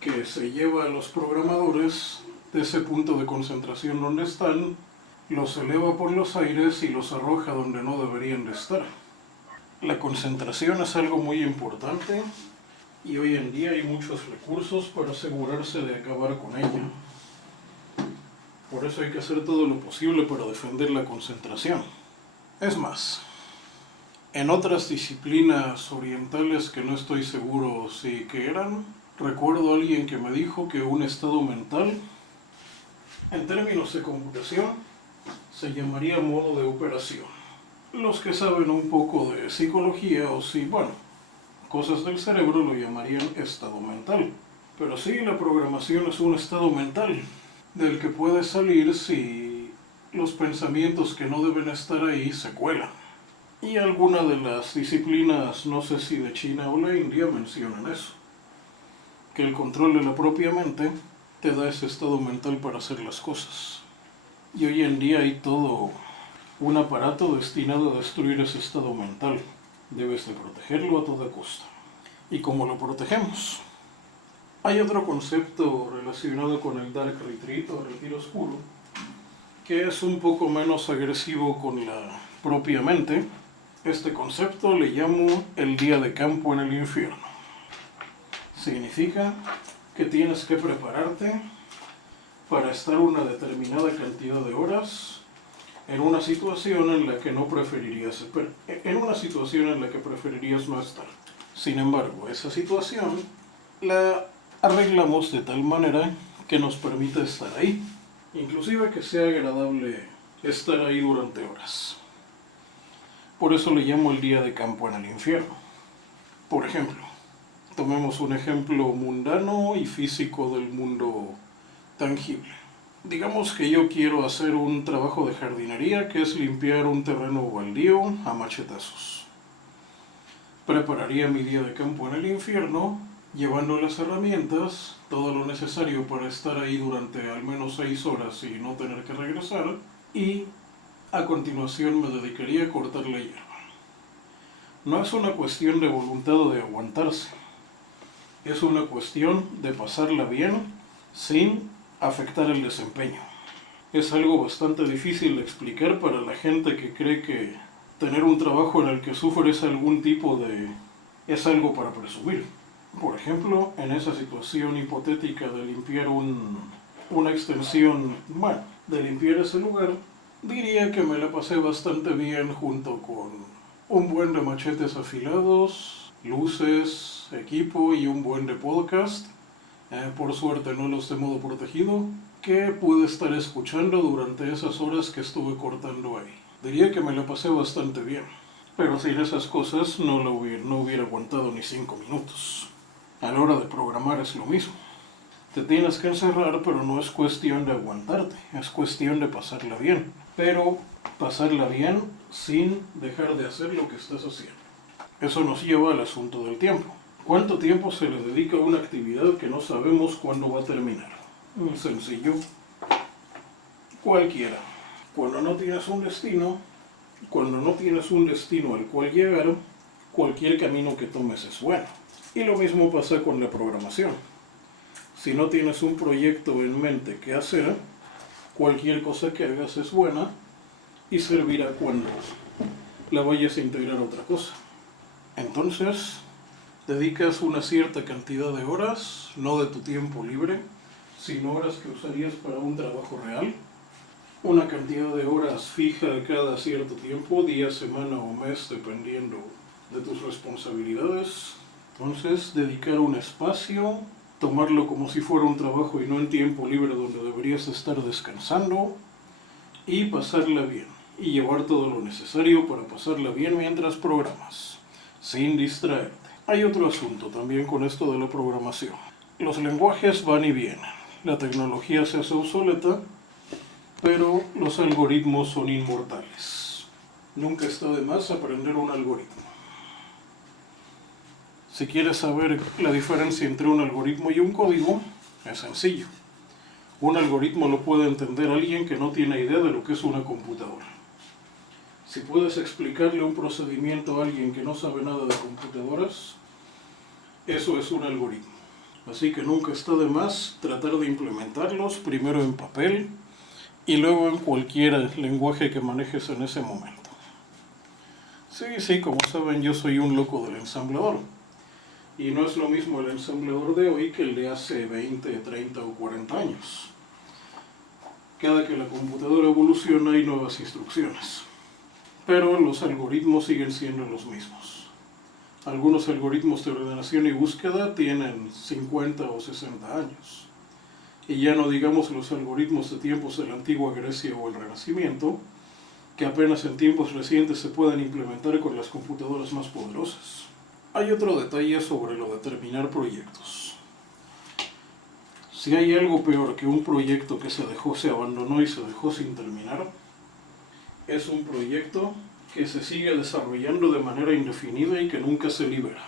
que se lleva a los programadores de ese punto de concentración donde están, los eleva por los aires y los arroja donde no deberían de estar. La concentración es algo muy importante y hoy en día hay muchos recursos para asegurarse de acabar con ella. Por eso hay que hacer todo lo posible para defender la concentración. Es más, en otras disciplinas orientales que no estoy seguro si que eran, recuerdo a alguien que me dijo que un estado mental, en términos de computación, se llamaría modo de operación. Los que saben un poco de psicología o cosas del cerebro lo llamarían estado mental. Pero sí, la programación es un estado mental del que puede salir si los pensamientos que no deben estar ahí se cuelan. Y alguna de las disciplinas, no sé si de China o la India, mencionan eso. Que el control de la propia mente te da ese estado mental para hacer las cosas. Y hoy en día hay todo un aparato destinado a destruir ese estado mental. Debes de protegerlo a toda costa. ¿Y cómo lo protegemos? Hay otro concepto relacionado con el Dark Retreat o retiro oscuro, que es un poco menos agresivo con la propia mente. Este concepto le llamo el día de campo en el infierno. Significa que tienes que prepararte para estar una determinada cantidad de horas en una situación en la que preferirías no estar. Sin embargo, esa situación la arreglamos de tal manera que nos permita estar ahí, inclusive que sea agradable estar ahí durante horas. Por eso le llamo el día de campo en el infierno. Por ejemplo, tomemos un ejemplo mundano y físico del mundo tangible. Digamos que yo quiero hacer un trabajo de jardinería, que es limpiar un terreno baldío a machetazos. Prepararía mi día de campo en el infierno, llevando las herramientas, todo lo necesario para estar ahí durante al menos 6 horas y no tener que regresar, y a continuación me dedicaría a cortar la hierba. No es una cuestión de voluntad o de aguantarse, es una cuestión de pasarla bien sin afectar el desempeño. Es algo bastante difícil de explicar para la gente que cree que tener un trabajo en el que sufres es algo para presumir. Por ejemplo, en esa situación hipotética de limpiar una extensión, de limpiar ese lugar, diría que me la pasé bastante bien junto con un buen de machetes afilados, luces, equipo y un buen de podcast. Por suerte no los de modo protegido, que pude estar escuchando durante esas horas que estuve cortando ahí. Diría que me la pasé bastante bien, pero sin esas cosas no hubiera aguantado ni 5 minutos. A la hora de programar es lo mismo. Te tienes que encerrar, pero no es cuestión de aguantarte, es cuestión de pasarla bien. Pero pasarla bien sin dejar de hacer lo que estás haciendo. Eso nos lleva al asunto del tiempo. ¿Cuánto tiempo se le dedica a una actividad que no sabemos cuándo va a terminar? Sencillo, cualquiera. Cuando no tienes un destino al cual llegar, cualquier camino que tomes es bueno. Y lo mismo pasa con la programación. Si no tienes un proyecto en mente que hacer, cualquier cosa que hagas es buena y servirá cuando la vayas a integrar a otra cosa. Entonces, dedicas una cierta cantidad de horas, no de tu tiempo libre, sino horas que usarías para un trabajo real, una cantidad de horas fija cada cierto tiempo, día, semana o mes, dependiendo de tus responsabilidades. Entonces, dedicar un espacio, tomarlo como si fuera un trabajo y no en tiempo libre donde deberías estar descansando, y pasarla bien, y llevar todo lo necesario para pasarla bien mientras programas, sin distraerte. Hay otro asunto también con esto de la programación. Los lenguajes van y vienen, la tecnología se hace obsoleta, pero los algoritmos son inmortales. Nunca está de más aprender un algoritmo. Si quieres saber la diferencia entre un algoritmo y un código, es sencillo. Un algoritmo lo puede entender alguien que no tiene idea de lo que es una computadora. Si puedes explicarle un procedimiento a alguien que no sabe nada de computadoras, eso es un algoritmo. Así que nunca está de más tratar de implementarlos, primero en papel y luego en cualquier lenguaje que manejes en ese momento. Sí, como saben, yo soy un loco del ensamblador. Y no es lo mismo el ensamblador de hoy que el de hace 20, 30 o 40 años. Cada que la computadora evoluciona hay nuevas instrucciones. Pero los algoritmos siguen siendo los mismos. Algunos algoritmos de ordenación y búsqueda tienen 50 o 60 años. Y ya no digamos los algoritmos de tiempos de la antigua Grecia o el Renacimiento, que apenas en tiempos recientes se pueden implementar con las computadoras más poderosas. Hay otro detalle sobre lo de terminar proyectos. Si hay algo peor que un proyecto que se abandonó y se dejó sin terminar, es un proyecto que se sigue desarrollando de manera indefinida y que nunca se libera.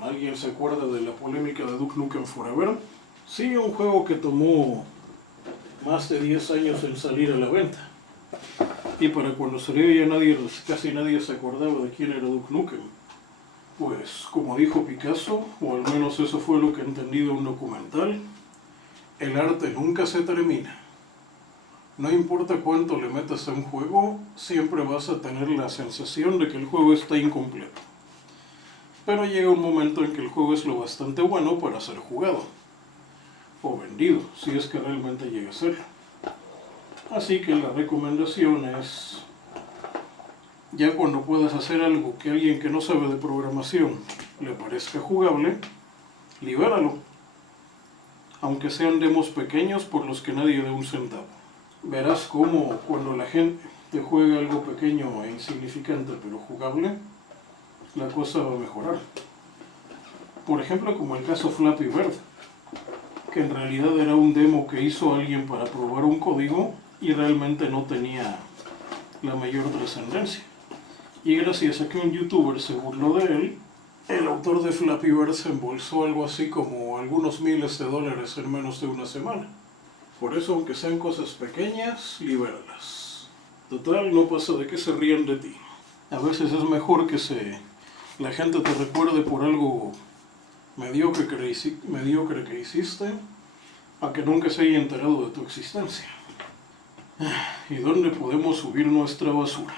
¿Alguien se acuerda de la polémica de Duke Nukem Forever? Sí, un juego que tomó más de 10 años en salir a la venta. Y para cuando salió ya casi nadie se acordaba de quién era Duke Nukem. Pues, como dijo Picasso, o al menos eso fue lo que entendí de un documental, el arte nunca se termina. No importa cuánto le metas a un juego, siempre vas a tener la sensación de que el juego está incompleto. Pero llega un momento en que el juego es lo bastante bueno para ser jugado, o vendido, si es que realmente llega a serlo. Así que la recomendación es, ya cuando puedas hacer algo que a alguien que no sabe de programación le parezca jugable, libéralo, aunque sean demos pequeños por los que nadie dé un centavo. Verás cómo cuando la gente juega algo pequeño e insignificante pero jugable, la cosa va a mejorar. Por ejemplo, como el caso Flappy Bird, que en realidad era un demo que hizo alguien para probar un código y realmente no tenía la mayor trascendencia. Y gracias a que un youtuber se burló de él, el autor de Flappy Bird se embolsó algo así como algunos miles de dólares en menos de una semana. Por eso, aunque sean cosas pequeñas, libéralas. Total, no pasa de que se rían de ti. A veces es mejor que la gente te recuerde por algo mediocre que hiciste, a que nunca se haya enterado de tu existencia. ¿Y dónde podemos subir nuestra basura?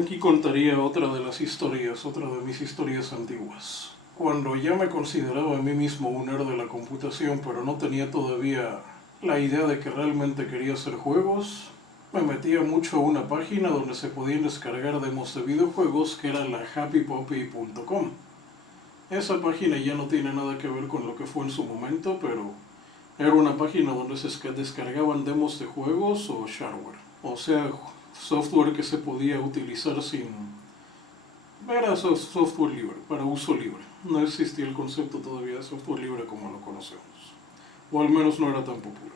Aquí contaría otra de mis historias antiguas. Cuando ya me consideraba a mí mismo un nerd de la computación, pero no tenía todavía la idea de que realmente quería hacer juegos, me metía mucho a una página donde se podían descargar demos de videojuegos, que era la happypuppy.com. Esa página ya no tiene nada que ver con lo que fue en su momento, pero era una página donde se descargaban demos de juegos o shareware, o sea, software que se podía utilizar era software libre, para uso libre. No existía el concepto todavía de software libre como lo conocemos, o al menos no era tan popular.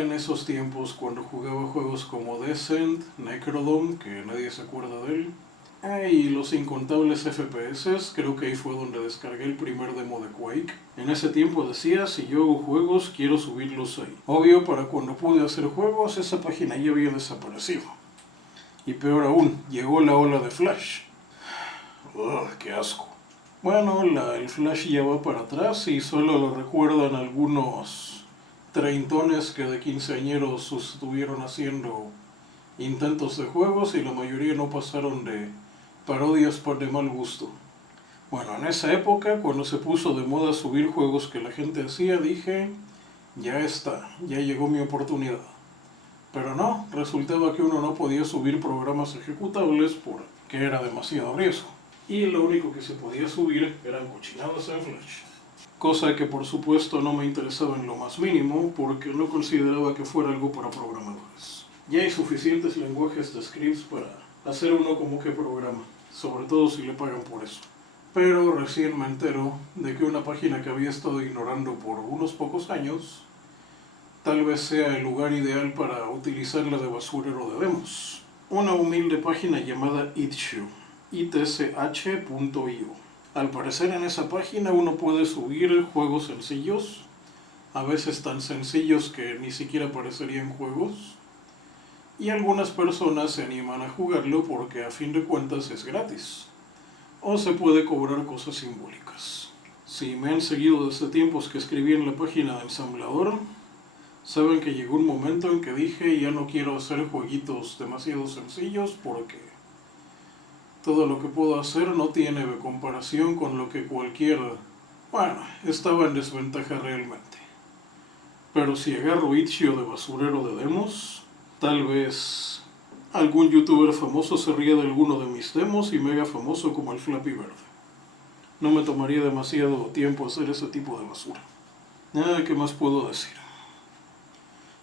En esos tiempos, cuando jugaba juegos como Descent, Necrodome, que nadie se acuerda de él, Y los incontables FPS, creo que ahí fue donde descargué el primer demo de Quake. En ese tiempo decía, si yo hago juegos, quiero subirlos ahí. Obvio, para cuando pude hacer juegos, esa página ya había desaparecido. Y peor aún, llegó la ola de Flash. ¡Ugh, qué asco! Bueno, el Flash ya va para atrás y solo lo recuerdan algunos treintones que de quinceañeros estuvieron haciendo intentos de juegos y la mayoría no pasaron de parodias de mal gusto. Bueno, en esa época, cuando se puso de moda subir juegos que la gente hacía, dije, ya está, ya llegó mi oportunidad. Pero no, resultaba que uno no podía subir programas ejecutables porque era demasiado riesgo. Y lo único que se podía subir eran cochinadas en Flash. Cosa que por supuesto no me interesaba en lo más mínimo porque no consideraba que fuera algo para programadores. Ya hay suficientes lenguajes de scripts para hacer uno como que programa, sobre todo si le pagan por eso. Pero recién me entero de que una página que había estado ignorando por unos pocos años tal vez sea el lugar ideal para utilizarla de basurero de demos. Una humilde página llamada itch.io. Al parecer en esa página uno puede subir juegos sencillos, a veces tan sencillos que ni siquiera parecerían juegos, y algunas personas se animan a jugarlo porque a fin de cuentas es gratis, o se puede cobrar cosas simbólicas. Si me han seguido desde tiempos que escribí en la página de ensamblador, saben que llegó un momento en que dije ya no quiero hacer jueguitos demasiado sencillos porque todo lo que puedo hacer no tiene comparación con lo que estaba en desventaja realmente. Pero si agarro itch.io de basurero de demos, tal vez algún youtuber famoso se ría de alguno de mis demos y me haga famoso como el Flappy Verde. No me tomaría demasiado tiempo hacer ese tipo de basura. ¿Qué más puedo decir?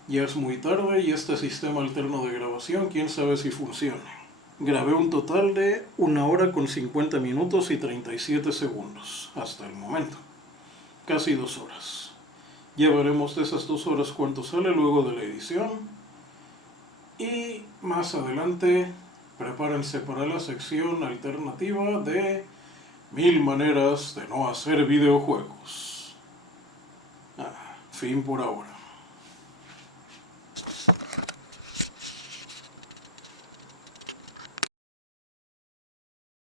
Ya es muy tarde y este sistema alterno de grabación, quién sabe si funcione. Grabé un total de 1 hora con 50 minutos y 37 segundos, hasta el momento. Casi 2 horas. Ya veremos de esas 2 horas cuánto sale luego de la edición. Y más adelante, prepárense para la sección alternativa de 1000 maneras de no hacer videojuegos. Fin por ahora.